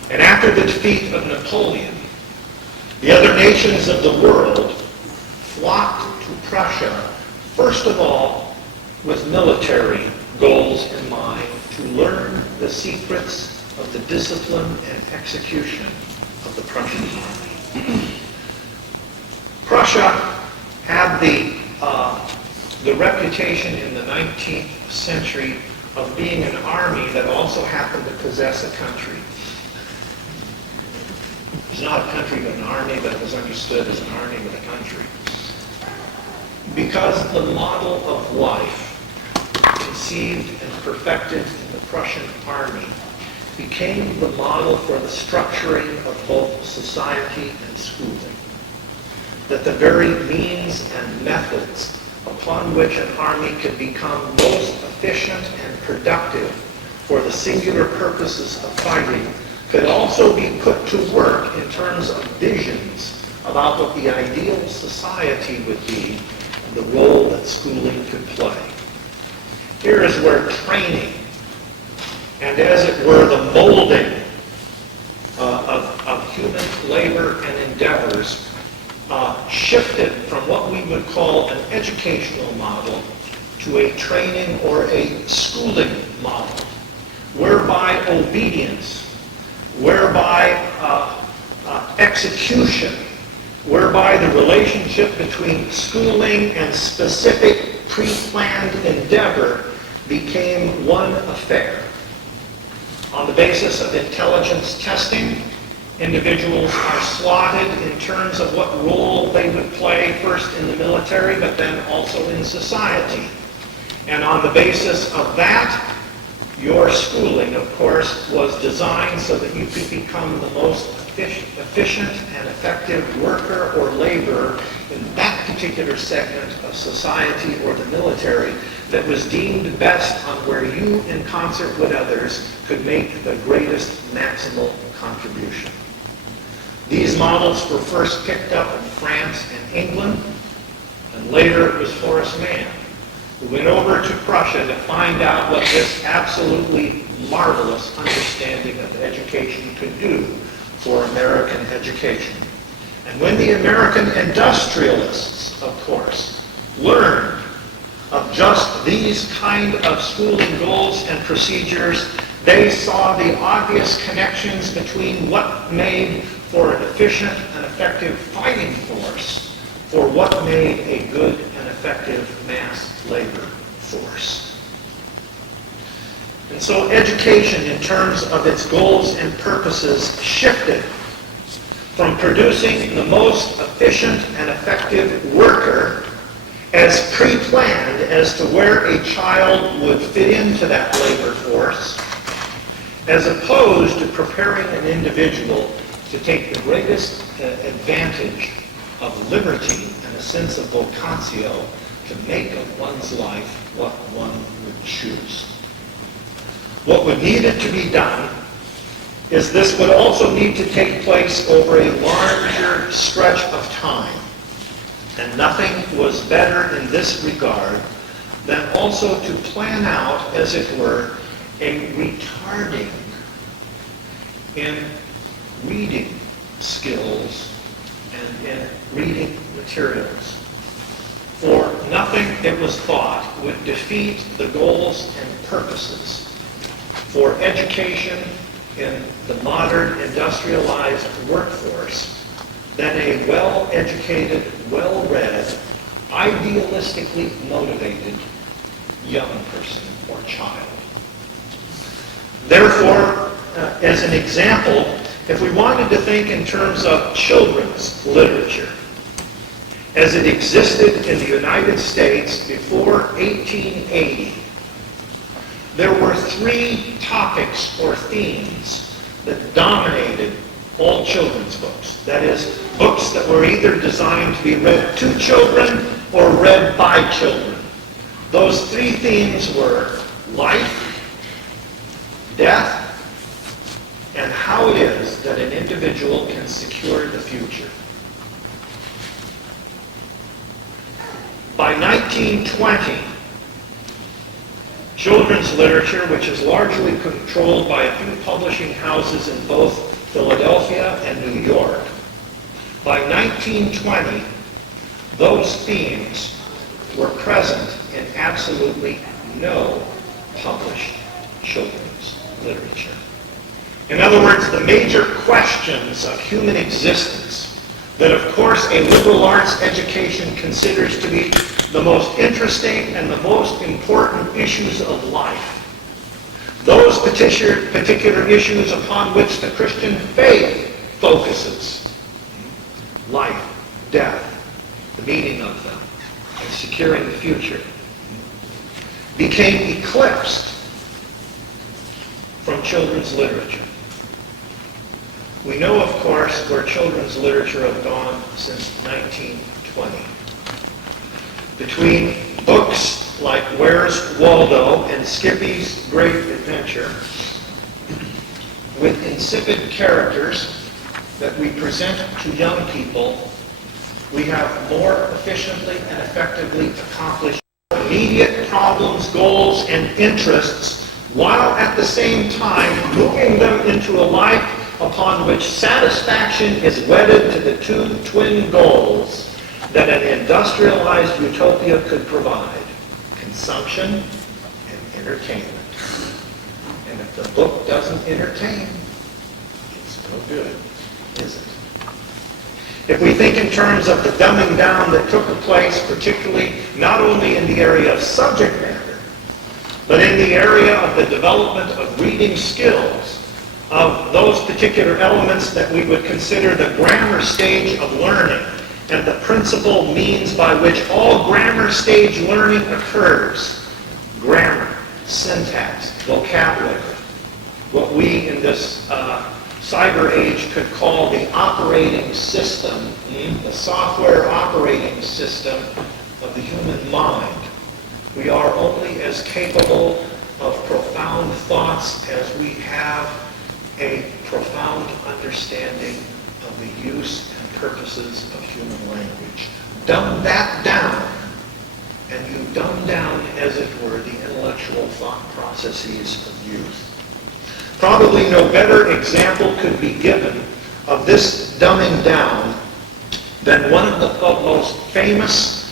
And after the defeat of Napoleon, The other nations of the world flocked to Prussia, first of all, with military goals in mind, to learn the secrets of the discipline and execution of the Prussian army. Prussia had the reputation in the 19th century of being an army that also happened to possess a country. It was not a country but an army, but it was understood as an army with a country. Because the model of life conceived and perfected in the Prussian army became the model for the structuring of both society and schooling. That the very means and methods upon which an army could become most efficient and productive for the singular purposes of fighting could also be put to work in terms of visions about what the ideal society would be and the role that schooling could play. Here is where training, and as it were the molding of human labor and endeavors, shifted from what we would call an educational model to a training or a schooling model, whereby obedience, whereby execution, whereby the relationship between schooling and specific pre-planned endeavor became one affair. On the basis of intelligence testing, individuals are slotted in terms of what role they would play first in the military, but then also in society. And on the basis of that, your schooling, of course, was designed so that you could become the most efficient and effective worker or laborer in that particular segment of society or the military that was deemed best on where you, in concert with others, could make the greatest maximal contribution. These models were first picked up in France and England, and later it was Horace Mann, who went over to Prussia to find out what this absolutely marvelous understanding of education could do for American education. And when the American industrialists, of course, learned of just these kind of schooling goals and procedures, they saw the obvious connections between what made for an efficient and effective fighting force for what made a good and effective mass labor force. And so education, in terms of its goals and purposes, shifted from producing the most efficient and effective worker as pre-planned as to where a child would fit into that labor force, as opposed to preparing an individual to take the greatest advantage of liberty and a sense of vocatio to make of one's life what one would choose. What would need to be done is this would also need to take place over a larger stretch of time. And nothing was better in this regard than also to plan out, as it were, a retarding in reading skills and in reading materials. For nothing, it was thought, would defeat the goals and purposes for education in the modern industrialized workforce than a well-educated, well-read, idealistically motivated young person or child. Therefore, as an example, if we wanted to think in terms of children's literature, as it existed in the United States before 1880, there were three topics or themes that dominated all children's books. That is, books that were either designed to be read to children or read by children. Those three themes were life, death, and how it is that an individual can secure the future. By 1920, children's literature, which is largely controlled by a few publishing houses in both Philadelphia and New York, By 1920, those themes were present in absolutely no published children's literature. In other words, the major questions of human existence that, of course, a liberal arts education considers to be the most interesting and the most important issues of life, those particular issues upon which the Christian faith focuses, life, death, the meaning of them, and securing the future, became eclipsed from children's literature. We know, of course, where children's literature has gone since 1920. Between books like Where's Waldo and Skippy's Great Adventure, with insipid characters that we present to young people, we have more efficiently and effectively accomplished immediate problems, goals, and interests, while at the same time moving them into a life upon which satisfaction is wedded to the two twin goals that an industrialized utopia could provide: consumption and entertainment. And if the book doesn't entertain, it's no good, is it? If we think in terms of the dumbing down that took place, particularly not only in the area of subject matter, but in the area of the development of reading skills, of those particular elements that we would consider the grammar stage of learning, and the principal means by which all grammar stage learning occurs: grammar, syntax, vocabulary, what we in this cyber age could call the operating system, the software operating system of the human mind. We are only as capable of profound thoughts as we have a profound understanding of the use and purposes of human language. Dumb that down, and you dumb down, as it were, the intellectual thought processes of youth. Probably no better example could be given of this dumbing down than one of the most famous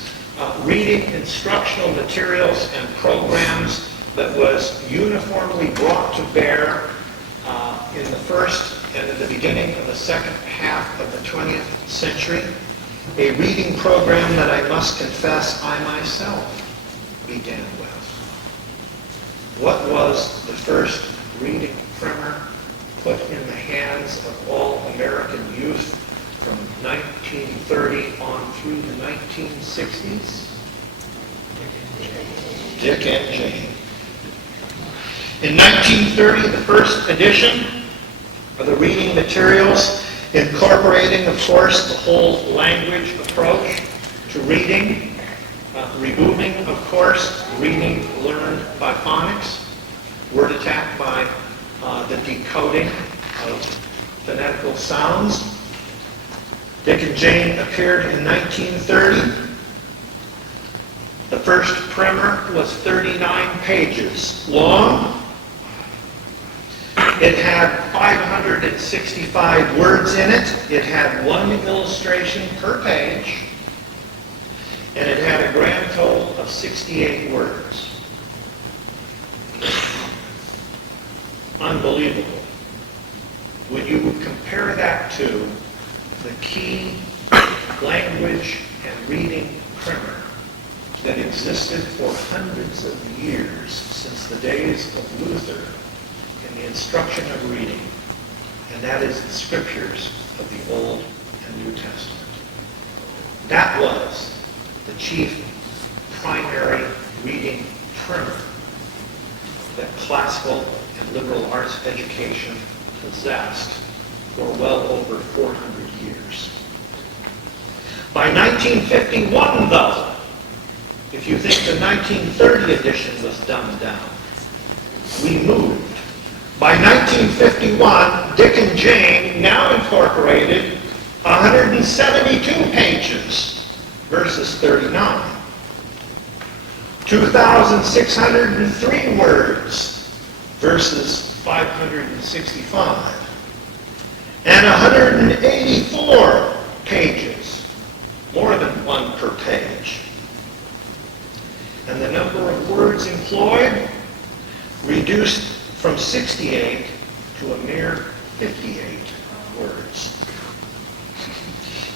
reading instructional materials and programs that was uniformly brought to bear in the first and at the beginning of the second half of the 20th century, a reading program that I must confess I myself began with. What was the first reading primer put in the hands of all American youth from 1930 on through the 1960s? Dick and Jane. In 1930, the first edition of the reading materials, incorporating, of course, the whole language approach to reading, removing, of course, reading learned by phonics, word attack by the decoding of phonetical sounds. Dick and Jane appeared in 1930. The first primer was 39 pages long. It had 565 words in it. It had one illustration per page. And it had a grand total of 68 words. Unbelievable. When you compare that to the key language and reading primer that existed for hundreds of years since the days of Luther in the instruction of reading, and that is the scriptures of the Old and New Testament. That was the chief primary reading primer that classical and liberal arts education possessed for well over 400 years. By 1951, though, if you think the 1930 edition was dumbed down, we moved. By 1951, Dick and Jane now incorporated 172 pages versus 39. 2,603 words versus 565. And 184 pages, more than one per page. And the number of words employed reduced from 68 to a mere 58 words.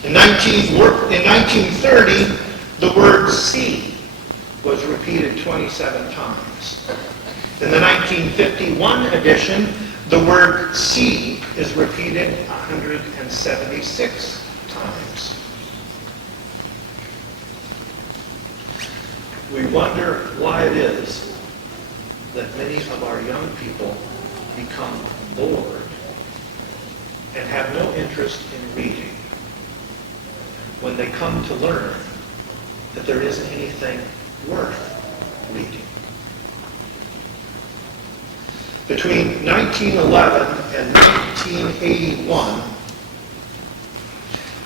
In 1930, the word "see" was repeated 27 times. In the 1951 edition, the word "see" is repeated 176 times. We wonder why it is that many of our young people become bored and have no interest in reading when they come to learn that there isn't anything worth reading. Between 1911 and 1981,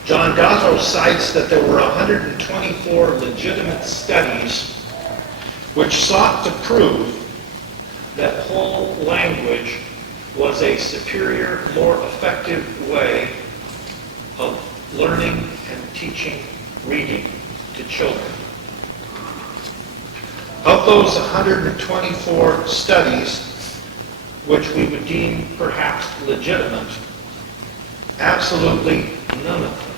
John Gatto cites that there were 124 legitimate studies which sought to prove that whole language was a superior, more effective way of learning and teaching reading to children. Of those 124 studies, which we would deem perhaps legitimate, absolutely none of them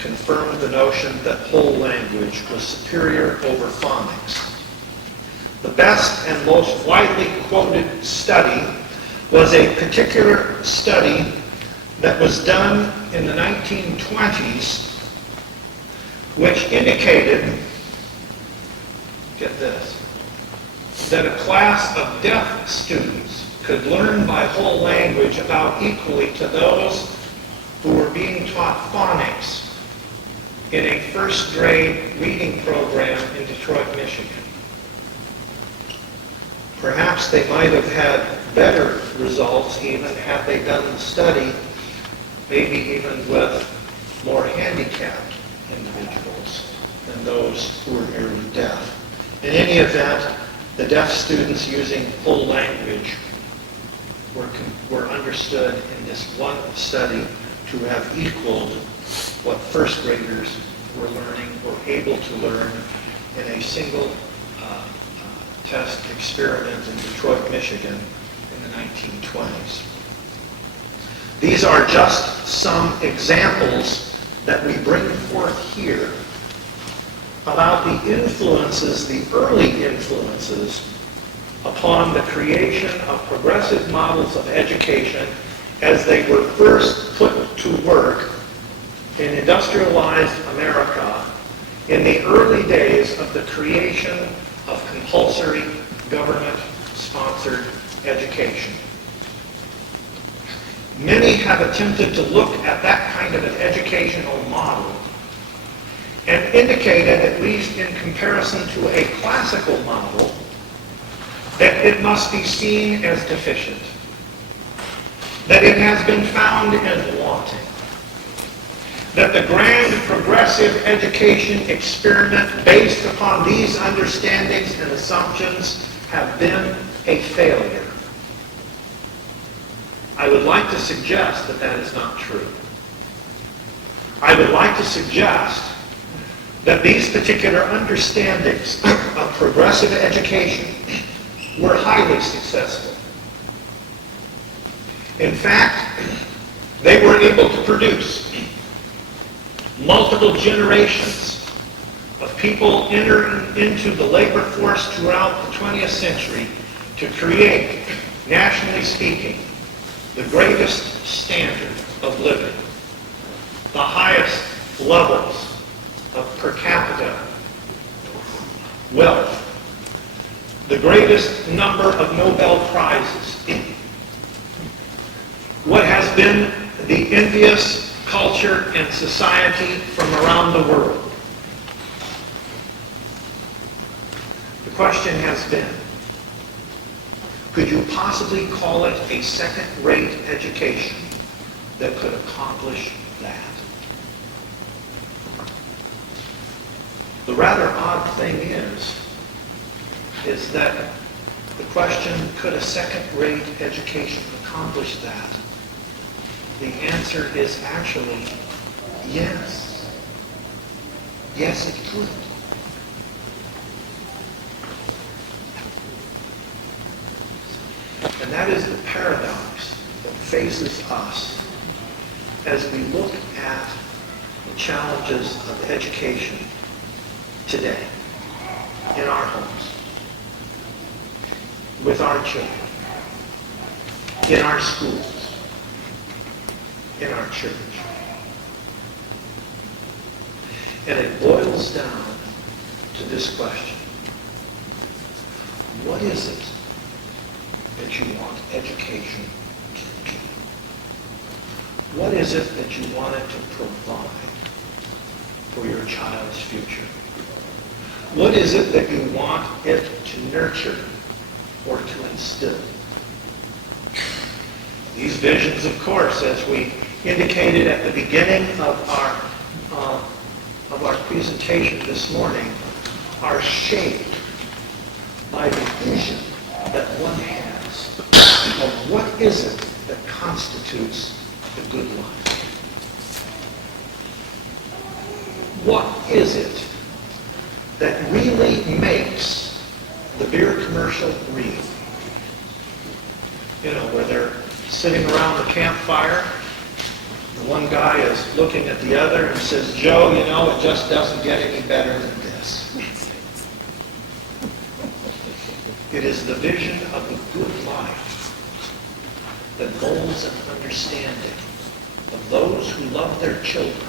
confirmed the notion that whole language was superior over phonics. The best and most widely quoted study was a particular study that was done in the 1920s, which indicated, get this, that a class of deaf students could learn by whole language about equally to those who were being taught phonics in a first grade reading program in Detroit, Michigan. Perhaps they might have had better results even had they done the study, maybe even with more handicapped individuals than those who were merely deaf. In any event, the deaf students using whole language were understood in this one study to have equaled what first graders were learning or able to learn in a single test experiment in Detroit, Michigan in the 1920s. These are just some examples that we bring forth here about the influences, the early influences, upon the creation of progressive models of education as they were first put to work in industrialized America in the early days of the creation of compulsory government-sponsored education. Many have attempted to look at that kind of an educational model and indicated, at least in comparison to a classical model, that it must be seen as deficient, that it has been found as wanting, that the grand progressive education experiment based upon these understandings and assumptions have been a failure. I would like to suggest that that is not true. I would like to suggest that these particular understandings of progressive education were highly successful. In fact, they were able to produce multiple generations of people entering into the labor force throughout the 20th century to create, nationally speaking, the greatest standard of living, the highest levels of per capita wealth, the greatest number of Nobel Prizes, what has been the envious culture and society from around the world. The question has been, could you possibly call it a second-rate education that could accomplish that? The rather odd thing is that the question, could a second-rate education accomplish that? The answer is actually Yes. Yes, it could. And that is the paradox that faces us as we look at the challenges of education today in our homes, with our children, in our schools, in our church. And it boils down to this question. What is it that you want education to do? What is it that you want it to provide for your child's future? What is it that you want it to nurture or to instill? These visions, of course, as we indicated at the beginning of our presentation this morning, are shaped by the vision that one has of what is it that constitutes the good life. What is it that really makes the beer commercial real? You know, where they're sitting around the campfire, the one guy is looking at the other and says, "Joe, you know, it just doesn't get any better than this." It is the vision of the good life that molds an understanding of those who love their children,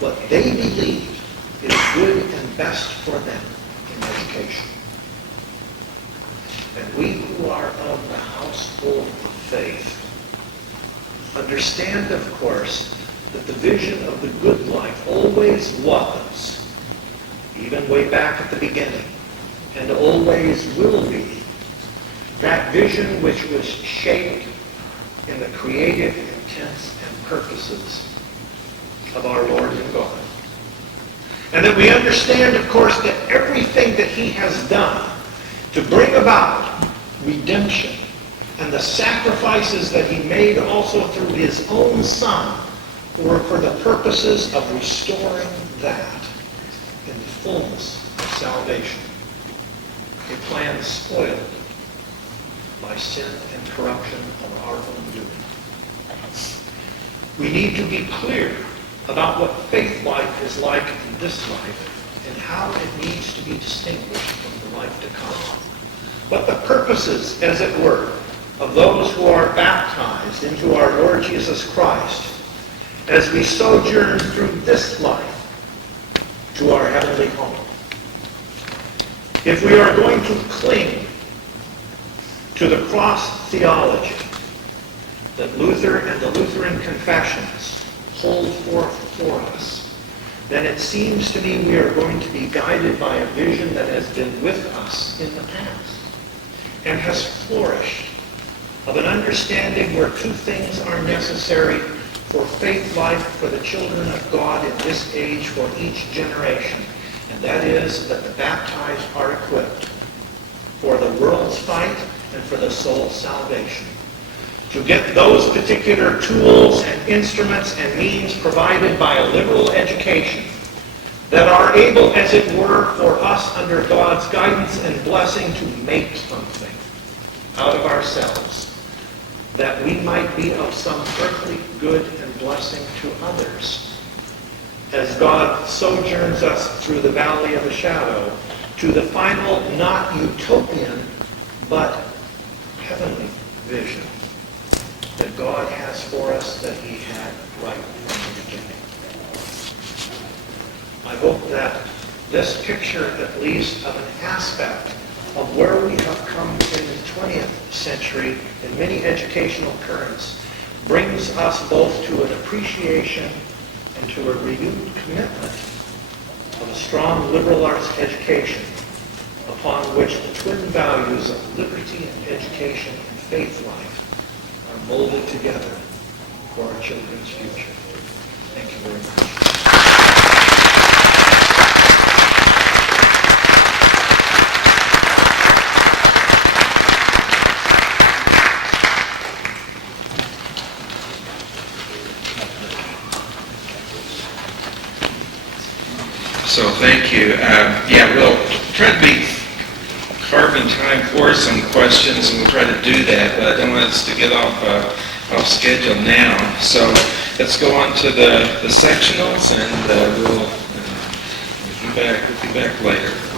what they believe is good and best for them in education. And we who are of the household of faith understand, of course, that the vision of the good life always was, even way back at the beginning, and always will be, that vision which was shaped in the creative intents and purposes of our Lord and God. And that we understand, of course, that everything that he has done to bring about redemption and the sacrifices that he made also through his own Son were for the purposes of restoring that in the fullness of salvation. A plan spoiled by sin and corruption of our own doing. We need to be clear about what faith life is like in this life and how it needs to be distinguished from the life to come. But the purposes, as it were, of those who are baptized into our Lord Jesus Christ as we sojourn through this life to our heavenly home. If we are going to cling to the cross theology that Luther and the Lutheran confessions hold forth for us, then it seems to me we are going to be guided by a vision that has been with us in the past and has flourished, of an understanding where two things are necessary for faith life for the children of God in this age for each generation. And that is that the baptized are equipped for the world's fight and for the soul's salvation. To get those particular tools and instruments and means provided by a liberal education that are able, as it were, for us under God's guidance and blessing to make something out of ourselves, that we might be of some earthly good and blessing to others, as God sojourns us through the valley of the shadow to the final, not utopian, but heavenly vision that God has for us that he had right from the beginning. I hope that this picture, at least of an aspect of where we have come in the 20th century in many educational currents, brings us both to an appreciation and to a renewed commitment of a strong liberal arts education upon which the twin values of liberty and education and faith life are molded together for our children's future. Thank you very much. So thank you. Yeah, we'll try to be carving time for some questions, and we'll try to do that, but I don't want us to get off schedule now. So let's go on to the sectionals, and we'll be back later.